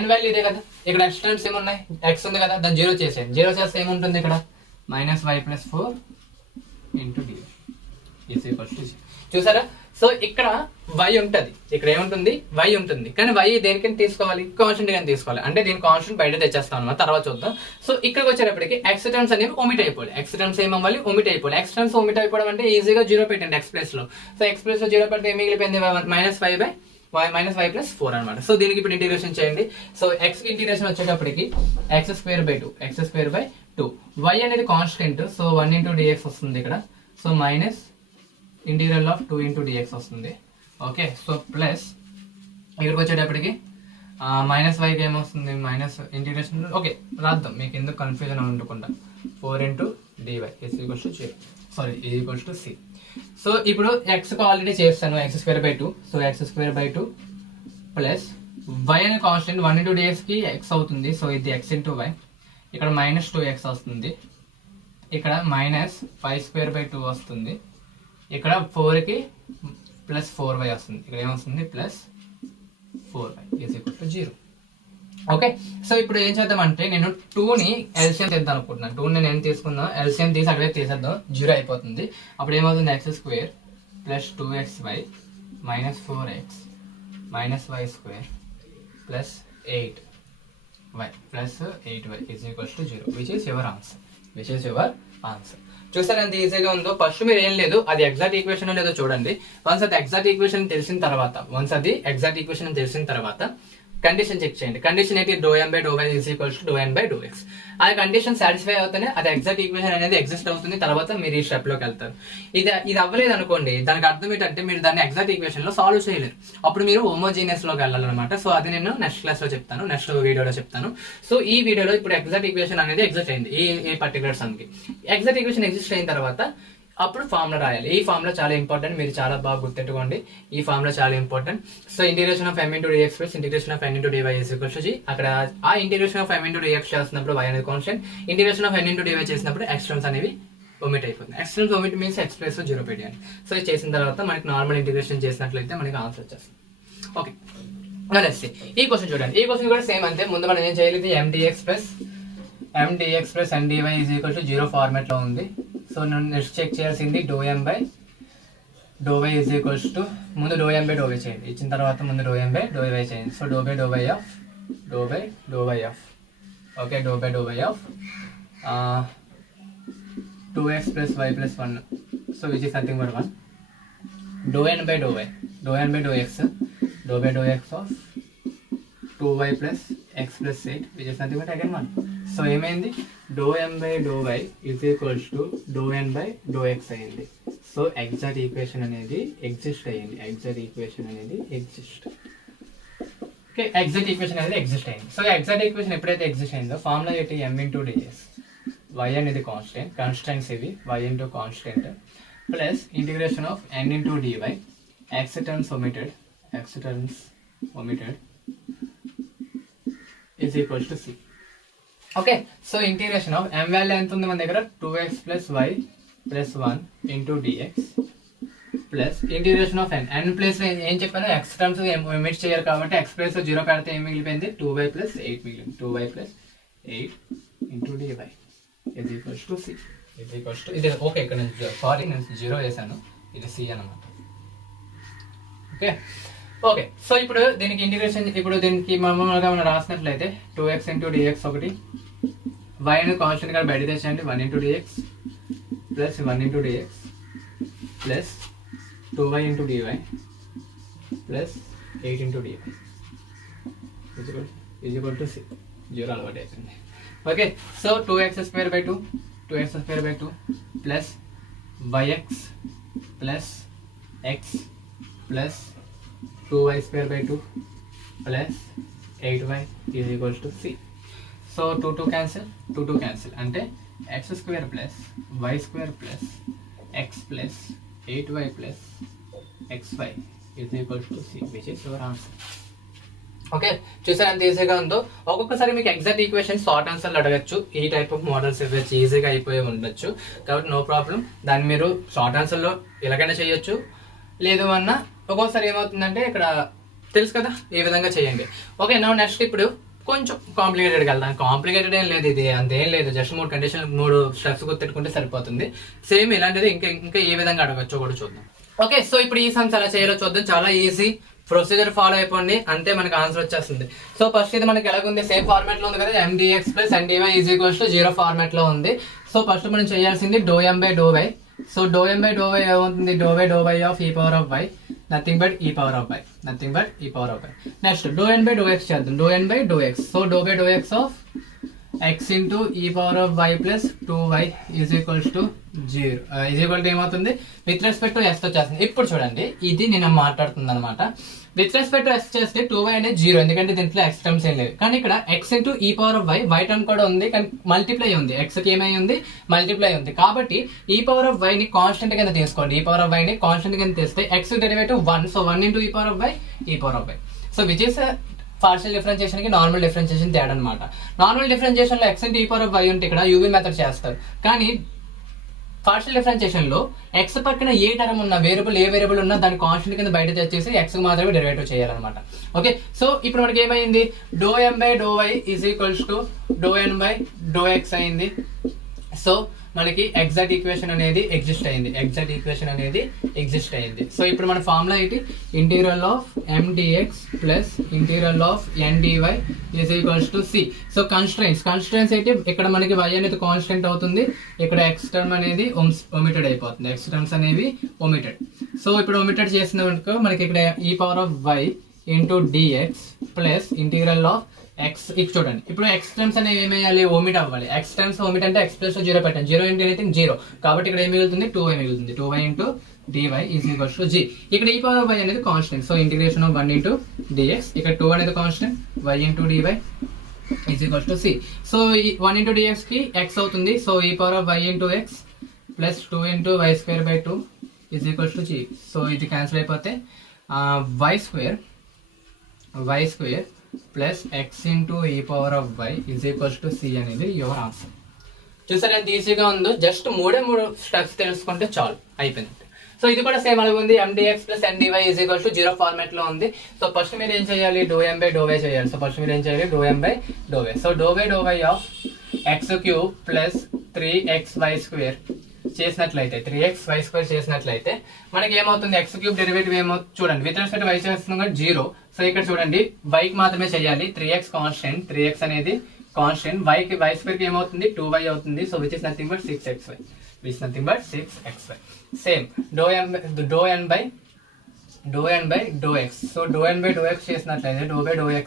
n value ఇదే కదా, ఇక్కడ x టర్మ్స్ ఏమున్నాయి, x ఉంది కదా, దాన్ని 0 చేసేయండి. 0 చేస్తే ఏముంటుంది ఇక్కడ, -y+4 into dx is equals to 0. చూసారా, సో ఇక్కడ y ఉంటుంది, ఇక్కడ ఏముంటుంది, y ఉంటుంది. కానీ y దేనికని తీసుకోవాలి, కాన్స్టెంట్ గాని తీసుకోవాలి. అంటే దీని కాన్స్టెంట్ బయట తెచ్చేస్తాం అన్నమాట, తర్వాత చూద్దాం. సో ఇక్కడికి వచ్చేటప్పటికి x టర్మ్స్ అనేవి ఒమిట్ అయిపోవాలి. x టర్మ్స్ ఏమవ్వాలి, ఒమిట్ అయిపోవాలి. x టర్మ్స్ ఒమిట్ అయిపోవడం అంటే ఈజీగా 0 పెట్టండి x ప్లేస్ లో. సో x ప్లేస్ లో 0 పెడితే ఏం మిగిలిపోయింది, -y/2 అనమాట. సో దీనికి ఇప్పుడు ఇంటిగ్రేషన్ చేయండి. సో x ఇంటిగ్రేషన్ వచ్చేటప్పటికి x²/2, y అనేది కాన్స్టెంట్. సో 1 × dx వస్తుంది ఇక్కడ. So minus integral of 2 × dx వస్తుంది. ఓకే, సో ప్లస్ ఇక్కడికి వచ్చేటప్పటికి -y ఏమొస్తుంది, మైనస్ ఇంటిగ్రేషన్, ఓకే రాద్దాం మీకు ఎందుకు కన్ఫ్యూజన్ ఉండకుండా, 4 × dy is equals to 0, sorry is equals to C. So ఇప్పుడు x కు ఆల్రెడీ చేస్తాను, x²/2. So x²/2 plus y అనే కాన్స్టెంట్ 1 × dx కి x అవుతుంది. సో ఇది x × y, ఇక్కడ -2x వస్తుంది, ఇక్కడ -y²/2 వస్తుంది, ఇక్కడ 4 కి +4y వస్తుంది, ఇక్కడ ఏమొస్తుంది +4y is equal to 0. Okay, so ఇప్పుడు ఏం చేద్దామంటే నేను 2ని ఎల్సిఎం తెద్దాం అనుకుంటున్నాను. 2ని నేను తీసుకుందాం, ఎల్సిఎం తీసి అటువైపు తీసేద్దాం, 0 అయిపోతుంది. అప్పుడు ఏమవుతుంది, x² + 2xy - 4x - y² + 8y is equals to 0, which is your answer. చూసారు ఎంత ఈజీగా ఉందో. ఫస్ట్ మీరు ఏం లేదు, అది ఎగ్జాక్ట్ ఈక్వేషన్ లేదో చూడండి. వన్స్ అది ఎగ్జాక్ట్ ఈక్వేషన్ తెలిసిన తర్వాత కండిషన్ చెక్ చేయండి. కండిషన్ ఏంటి? Do M by do y is equals to do N by do x. ఆ కండిషన్ సాటిస్ఫై అవుతేనే అది ఎగ్జాక్ట్ ఈక్వేషన్ అనేది ఎగ్జిస్ట్ అవుతుంది. తర్వాత మీరు ఈ స్టెప్ లోకి వెళ్తారు. ఇది అవ్వలేదు అనుకోండి, దానికి అర్థం ఏంటంటే మీరు దాన్ని ఎగ్జాక్ట్ ఈక్వేషన్ లో సాల్వ్ చేయలేరు. అప్పుడు మీరు హోమోజీనియస్ లోకి వెళ్ళాలన్నమాట. సో అది నేను నెక్స్ట్ క్లాస్ లో చెప్తాను, నెక్స్ట్ వీడియోలో చెప్తాను. సో ఈ వీడియోలో ఇప్పుడు ఎగ్జాక్ట్ ఈక్వేషన్ అనేది ఎగ్జిస్ట్ అయింది ఈ పర్టికులర్ సమ్ కి. ఎగ్జాక్ట్ ఈక్వేషన్ ఎగ్జిస్ట్ అయిన తర్వాత అప్పుడు ఫార్ములా రాయాలి. ఈ ఫార్ములా చాలా ఇంపార్టెంట్, మీరు చాలా బాగా గుర్తెట్టుకోండి. ఈ ఫార్ములా చాలా important. So integration of m into dx plus integration of n into dy is equals to g. అక్కడ ఆ integration of m into dx చేస్తున్నప్పుడు y అనేది constant, integration of n into dy చేసినప్పుడు x టర్మ్స్ అనేవి ఒమిట్ అయిపోతుంది. x terms omit means x plus 0 పెట్టాలి. సో ఇది చేసిన తర్వాత మనకి నార్మల్ ఇంటిగ్రేషన్ చేసినట్లయితే మనకి ఆన్సర్ వచ్చేస్తుంది. ఓకే, ఈ క్వశ్చన్ చూడండి. ఈ క్వశ్చన్ కూడా సేమ్ అంతే. ముందు మనం ఏం చేయాలి? mdx plus n dy is equal to 0 format లో ఉంది. సో నేను నెక్స్ట్ చెక్ చేయాల్సింది do M by do y is equals to, ముందు do M by do y చేయండి, ఇచ్చిన తర్వాత ముందు do M by do y చేయండి. So do by do y of okay, do by do y of 2x plus y plus 1. So which is nothing but 1. Do N by do X do by do x of 2y plus x plus 8 which is nothing but again 1. So ఏమైంది? Do M by do y is equals to do N by do x అయింది. సో ఎగ్జాక్ట్ ఈక్వేషన్ అనేది ఎగ్జిస్ట్ అయ్యింది. ఓకే, ఎగ్జాక్ట్ ఈక్వేషన్ అనేది ఎగ్జిస్ట్ అయింది. సో ఎగ్జాక్ట్ ఈక్వేషన్ ఎప్పుడైతే ఎగ్జిస్ట్ అయిందో ఫార్ములా ఏంటి? m ఇంటూ డిఎస్, y అనేది కాన్స్టెంట్స్ ఇవి, y into constant plus integration of n into dy, x terms omitted is equals to c. Okay, so integration of m value ఎంత ఉంది మన దగ్గర? 2x plus y plus 1 into dx plus integration of n place లో ఏం చెప్పాను? x టర్మ్స్ ఎమిట్ చేయాలి కాబట్టి x ప్లేస్ లో 0 పెడితే ఏం మిగిలిపోయింది? 2y ప్లస్ 8 మిగిలింది. 2y plus 8 into dy is equals to c. ఇది ఓకే, ఇక్కడ నేను 0 వేసాను, ఇది c అన్నమాట. ఓకే, సో ఇప్పుడు దీనికి ఇంటిగ్రేషన్, ఇప్పుడు దీనికి మామూలుగా మనం రాసినట్లయితే 2x ఇంటూ డిఎక్స్ ఒకటి, y ని కాన్స్టెంట్ గా బయట తెచ్చండి, 1 into dx plus 1 into dx plus 2y into dy plus 8 into dy is equal to c. 0 అలవాటు అయిపోయింది. Okay, so 2x square by 2 plus yx plus x plus 2y square by 2 plus 8y is equals to c. So 2 cancel అంటే x square plus y square plus x plus 8y plus xy is equals to c, which is your answer. Okay, చూసారు ఎంత ఈజీగా ఉందో. ఒక్కొక్కసారి మీకు ఎగ్జాక్ట్ ఈక్వేషన్ షార్ట్ ఆన్సర్లు అడగచ్చు, ఈ టైప్ ఆఫ్ మోడల్స్ ఇవ్వచ్చు, ఈజీగా అయిపోయి ఉండొచ్చు. కాబట్టి నో ప్రాబ్లం, దాన్ని మీరు షార్ట్ ఆన్సర్లో ఎలాగైనా చేయొచ్చు. లేదు అన్నా ఒక్కోసారి ఏమవుతుందంటే ఇక్కడ తెలుసు కదా, ఈ విధంగా చేయండి. ఓకే, నా నెక్స్ట్ ఇప్పుడు కొంచెం కాంప్లికేటెడ్కి వెళ్దాం. కాంప్లికేటెడ్ ఏం లేదు, ఇది అంతేం లేదు, జస్ట్ 3 స్టెప్స్ గుర్తెట్టుకుంటే సరిపోతుంది. సేమ్ ఇలాంటిది ఇంకా ఏ విధంగా అడగచ్చో కూడా చూద్దాం. ఓకే, సో ఇప్పుడు ఈ సమ్స్ ఎలా చేయాలో చూద్దాం. చాలా ఈజీ ప్రొసీజర్ ఫాలో అయిపోండి, అంతే మనకి ఆన్సర్ వచ్చేస్తుంది. సో ఫస్ట్ ఇది మనకి ఎలాగుంది? సేమ్ ఫార్మాట్ లో ఉంది కదా, mdx plus n dy is equals to 0 format లో ఉంది. సో ఫస్ట్ మనం చేయాల్సింది do M by do y. So do M by do y ఏమవుతుంది? Do y of e power of y, nothing but e power of y. Next do N by do x చేద్దాం. Do N by do x, so do by do x of x into e power of y plus 2y is equals to 0 is equal to ఏమవుతుంది? విత్ రెస్పెక్ట్ టు ఎక్స్ వచ్చేస్తుంది. ఇప్పుడు చూడండి, ఇది నేను మాట్లాడుతుంది అనమాట. విత్ రెస్పెక్ట్ టు ఎక్స్ చేస్తే 2y అనేది 0, ఎందుకంటే దీంట్లో ఎక్స్ టర్మ్స్ ఏం లేదు. కానీ ఇక్కడ x into e power of y term కూడా ఉంది, కానీ మల్టిప్లై ఉంది, x కి ఏమై ఉంది? మల్టిప్లై ఉంది. కాబట్టి ఈ పవర్ ఆఫ్ y ని కాన్స్టెంట్ కింద తీసుకోండి. ఈ పవర్ ఆఫ్ y ని కాన్స్టెంట్ కింద తీస్తే x derivative 1, so 1 into e power of y. So which is partial differentiation కి నార్మల్ డిఫరెన్షియేషన్ తేడా అనమాట. నార్మల్ డిఫరెన్షియేషన్ లో x into e power of y ఉంటే ఇక్కడ యూవీ మెథడ్ చేస్తారు, కానీ పార్షియల్ డిఫరెన్షియేషన్ లో x పక్కన ఏ టర్మ్ ఉన్న ఏ వేరియబుల్ ఉన్నా దాన్ని కాన్స్టెంట్ కింద బయట తెచ్చేసి x కి మాత్రమే డెరివేటివ్ చేయాలన్నమాట. ఓకే, సో ఇప్పుడు మనకి ఏమైంది? Do M by do y is equals to do N by do x అయింది. సో మనకి ఎగ్జాక్ట్ ఈక్వేషన్ అనేది ఎగ్జిస్ట్ అయింది. సో ఇప్పుడు మన ఫార్ములా ఏంటి? Integral of mdx plus integral of ndy is equals to c. So constraints ఏంటి? ఇక్కడ మనకి y అనేది కాన్స్టెంట్ అవుతుంది, ఇక్కడ x టర్మ్ అనేది ఒమిటెడ్ అయిపోతుంది, x టర్మ్స్ అనేవి ఒమిటెడ్. సో ఇప్పుడు ఒమిటెడ్ చేసిన మనకి ఇక్కడ e power of y into dx plus integral of x. ఇప్పుడు చూడండి, ఇప్పుడు ఎక్స్ టర్మ్స్ అనేవి ఏమేయాలి, ఓమిట్ అవ్వాలి. ఎక్స్ టర్మ్స్ ఓమిట్ అంటే ఎక్స్ ప్లస్ 0 పెట్టండి. 0 ఇంటూ ఎనీథింగ్ 0, కాబట్టి ఇక్కడ ఏం మిగులుతుంది, 2y మిగులుతుంది. 2y into dy is equals to g. ఇక్కడ e పవర్ ఆఫ్ y అనేది constant, so integration of 1 into dx. ఇక్కడ 2 అనేది constant, y into dy is equals to c. So 1 into dx కి x అవుతుంది, so e power of y into x plus 2 into y square by 2 is equals to g. So ఇది క్యాన్సిల్ అయిపోతే y square plus x into e power of y is equals to c అనేది యువర్ ఆన్సర్. చూసారా ఎంత ఈజీగా ఉందో, జస్ట్ మూడే 3 స్టెప్స్ తెలుసుకుంటే చాలు, అయిపోయింది. సో ఇది కూడా సేమ్ అలాగే ఉంది, mdx plus ndy is equal to 0 format లో ఉంది. సో ఫస్ట్ మీరు ఏం చేయాలి, dm బై dy చేయాలి. సో ఫస్ట్ మీరు ఏం చేయాలి, dm by dy. So dy of x cube plus 3xy square చేసినట్లయితే 3xy స్క్వేర్ చేసినట్లయితే మనకి ఏమవుతుంది, x క్యూబ్ డెరివేటివ్ ఏమవుతుంది చూడండి, విత్ రెస్పెక్ట్ y చేస్తున్నాం 0. సో ఇక్కడ చూడండి, y కి మాత్రమే చేయాలి, 3x కాన్స్టెంట్, 3x అనేది కాన్స్టెంట్, y స్క్వేర్ కి ఏమవుతుంది 2y అవుతుంది. So which is nothing but 6xy, which is nothing but 6xy. Same dou n by dou x. So dou n by dou x చేసినట్లయితే dou by dou x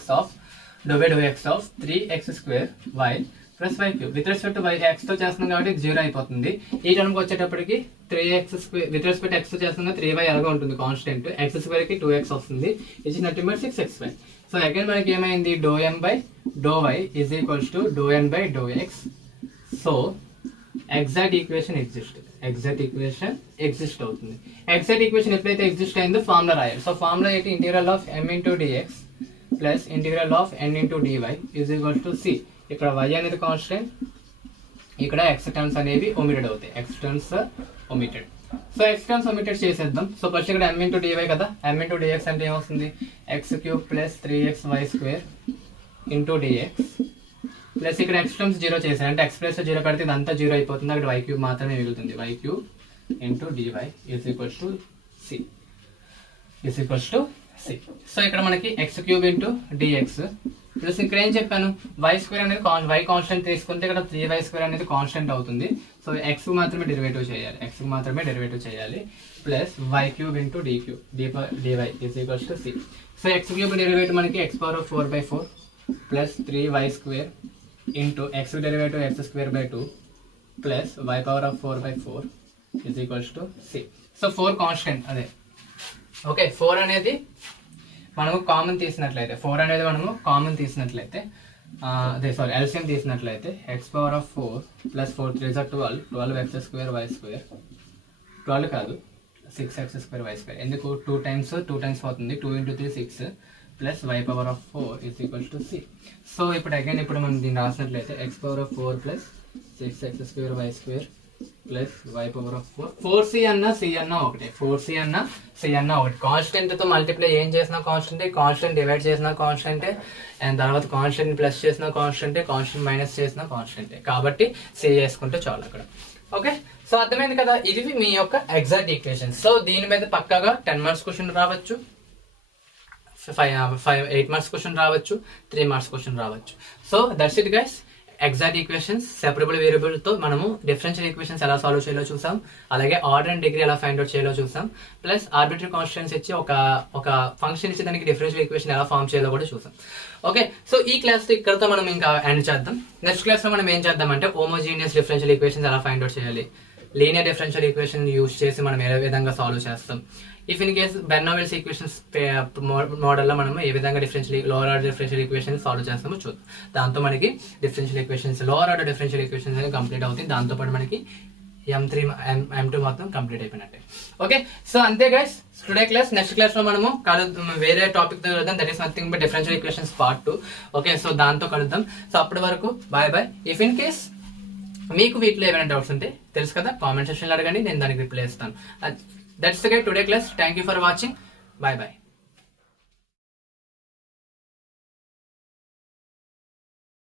of 3x square y plus y cube. With respect y x తో చేస్తున్నాం కాబట్టి 0 అయిపోతుంది. ఈ టర్మ్ కి వచ్చేటప్పటికి 3x square with respect x తో చేస్తున్నాం 3y అలాగే ఉంటుంది కాన్స్టెంట్, x స్క్వేర్ కి 2x వస్తుంది, which is nothing but 6xy. So again మనకి ఏమైంది, dou m by dou y is equals to dou n by dou x. So exact equation exist అవుతుంది. ఎగ్జాక్ట్ ఈక్వేషన్ ఎప్పుడైతే ఎగ్జిస్ట్ అయిందో ఫార్ములా రాయాలి. సో ఫార్ములా ఏంటి, integral of m into dx plus integral of n into dy is equal to c. ఇక్కడ y అనేది కాన్స్టెంట్, ఇక్కడ x టర్మ్స్ అనేవి ఒమిటెడ్ అవుతాయి, x terms omitted. So x terms omitted చేసేద్దాం. సో ఫస్ట్ ఇక్కడ m ఇంటూ dy కదా, m ఇంటూ dx అంటే ఏమొస్తుంది, x cube plus 3xy square into dx plus ఇక్కడ x టర్మ్స్ 0 చేశాను అంటే x ప్లస్ 0 కడితే ఇదంతా 0 అయిపోతుంది, అక్కడ y క్యూబ్ మాత్రమే మిగులుతుంది. y cube into dy is equals to c. So ఇక్కడ మనకి x cube into dx plus ఇక్కడ ఏం చెప్పాను, y స్క్వేర్ అనేది y కాన్స్టెంట్ తీసుకుంటే ఇక్కడ 3y స్క్వేర్ అనేది కాన్స్టెంట్ అవుతుంది. సో x కు మాత్రమే డెరివేటివ్ చేయాలి, plus y cube into dy is equals to c. So x cube derivative మనకి x power of 4/4 plus 3y square into x derivative x square by 2 plus y power of 4/4 is equals to c. So 4 constant అదే, ఓకే. 4 అనేది మనము కామన్ తీసినట్లయితే ఎల్సిఎం తీసినట్లయితే x power of 4 plus 4 3 12x square y square 12 కాదు 6x స్క్వేర్ y స్క్వేర్, ఎందుకు 2 టైమ్స్ అవుతుంది, 2 into 3 6 plus y power of 4 is equals to c. So ఇప్పుడు మనం దీన్ని రాసినట్లయితే x power of 4 plus 6x square y square plus y power of 4c అన్న c అన్న ఒకటే, 4c అన్న c అన్న ఒకటి. కాన్స్టెంట్ తో మల్టిప్లై ఏం చేసినా కాన్స్టెంటే, కాన్స్టెంట్ డివైడ్ చేసినా కాన్స్టెంటే, అండ్ తర్వాత కాన్స్టెంట్ ప్లస్ చేసినా కాన్స్టెంటే, కాన్స్టెంట్ మైనస్ చేసినా కాన్స్టెంటే, కాబట్టి c చేసుకుంటే చాలు అక్కడ. ఓకే, సో అర్థమైంది కదా, ఇది మీ యొక్క ఎగ్జాక్ట్ ఈక్వేషన్. సో దీని మీద పక్కాగా 10 మార్క్స్ క్వశ్చన్ రావచ్చు, 8 మార్క్స్ క్వశ్చన్ రావచ్చు, 3 మార్క్స్ క్వశ్చన్ రావచ్చు. So that's it guys. Exact equations, separable variable తో మనము డిఫరెన్షియల్ ఈక్వేషన్స్ ఎలా సాల్వ్ చేయాలో చూసాం, అలాగే ఆర్డర్ అండ్ డిగ్రీ ఎలా ఫైండ్ అవుట్ చేయాలో చూసాం, ప్లస్ ఆర్బిటరీ కాన్స్టెంట్స్ ఇచ్చి ఒక ఫంక్షన్ ఇచ్చి దానికి డిఫరెన్షియల్ ఈక్వేషన్ ఎలా ఫార్మ్ చేయాలో కూడా చూసాం. ఓకే, సో ఈ క్లాస్ ఇక్కడతో మనం ఇంకా ఎండ్ చేద్దాం. నెక్స్ట్ క్లాస్ లో మనం ఏం చేద్దామంటే హోమోజీనియస్ డిఫరెన్షియల్ ఈక్వేషన్స్ ఎలా ఫైండ్ అవుట్ చేయాలి, లీనియర్ డిఫరెన్షియల్ ఈక్వేషన్ యూజ్ చేసి మనం ఏ విధంగా సాల్వ్ చేస్తాం, if in case Bernoulli's equations model లో మనం ఏ విధంగా lower order differential equation solve చేస్తామో చూద్దాం. దాంతో మనకి differential equations, lower order differential equations అనేది కంప్లీట్ అవుతుంది. దాంతో పాటు మనకి M3 M2 మొత్తం కంప్లీట్ అయిపోయినట్టే. ఓకే, సో అంతే guys today class. Next class లో మనము వేరే టాపిక్ తో కలుద్దాం, that is nothing but differential equations part 2. Okay, so దాంతో కలుద్దాం. సో అప్పటి వరకు బాయ్. ఇఫ్ ఇన్ కేస్ మీకు వీటిలో ఏమైనా డౌట్స్ ఉంటే తెలుసు కదా, కామెంట్ సెక్షన్ లో అడగండి, నేను దానికి రిప్లై ఇస్తాను. That's the guide today class. Thank you for watching. Bye bye.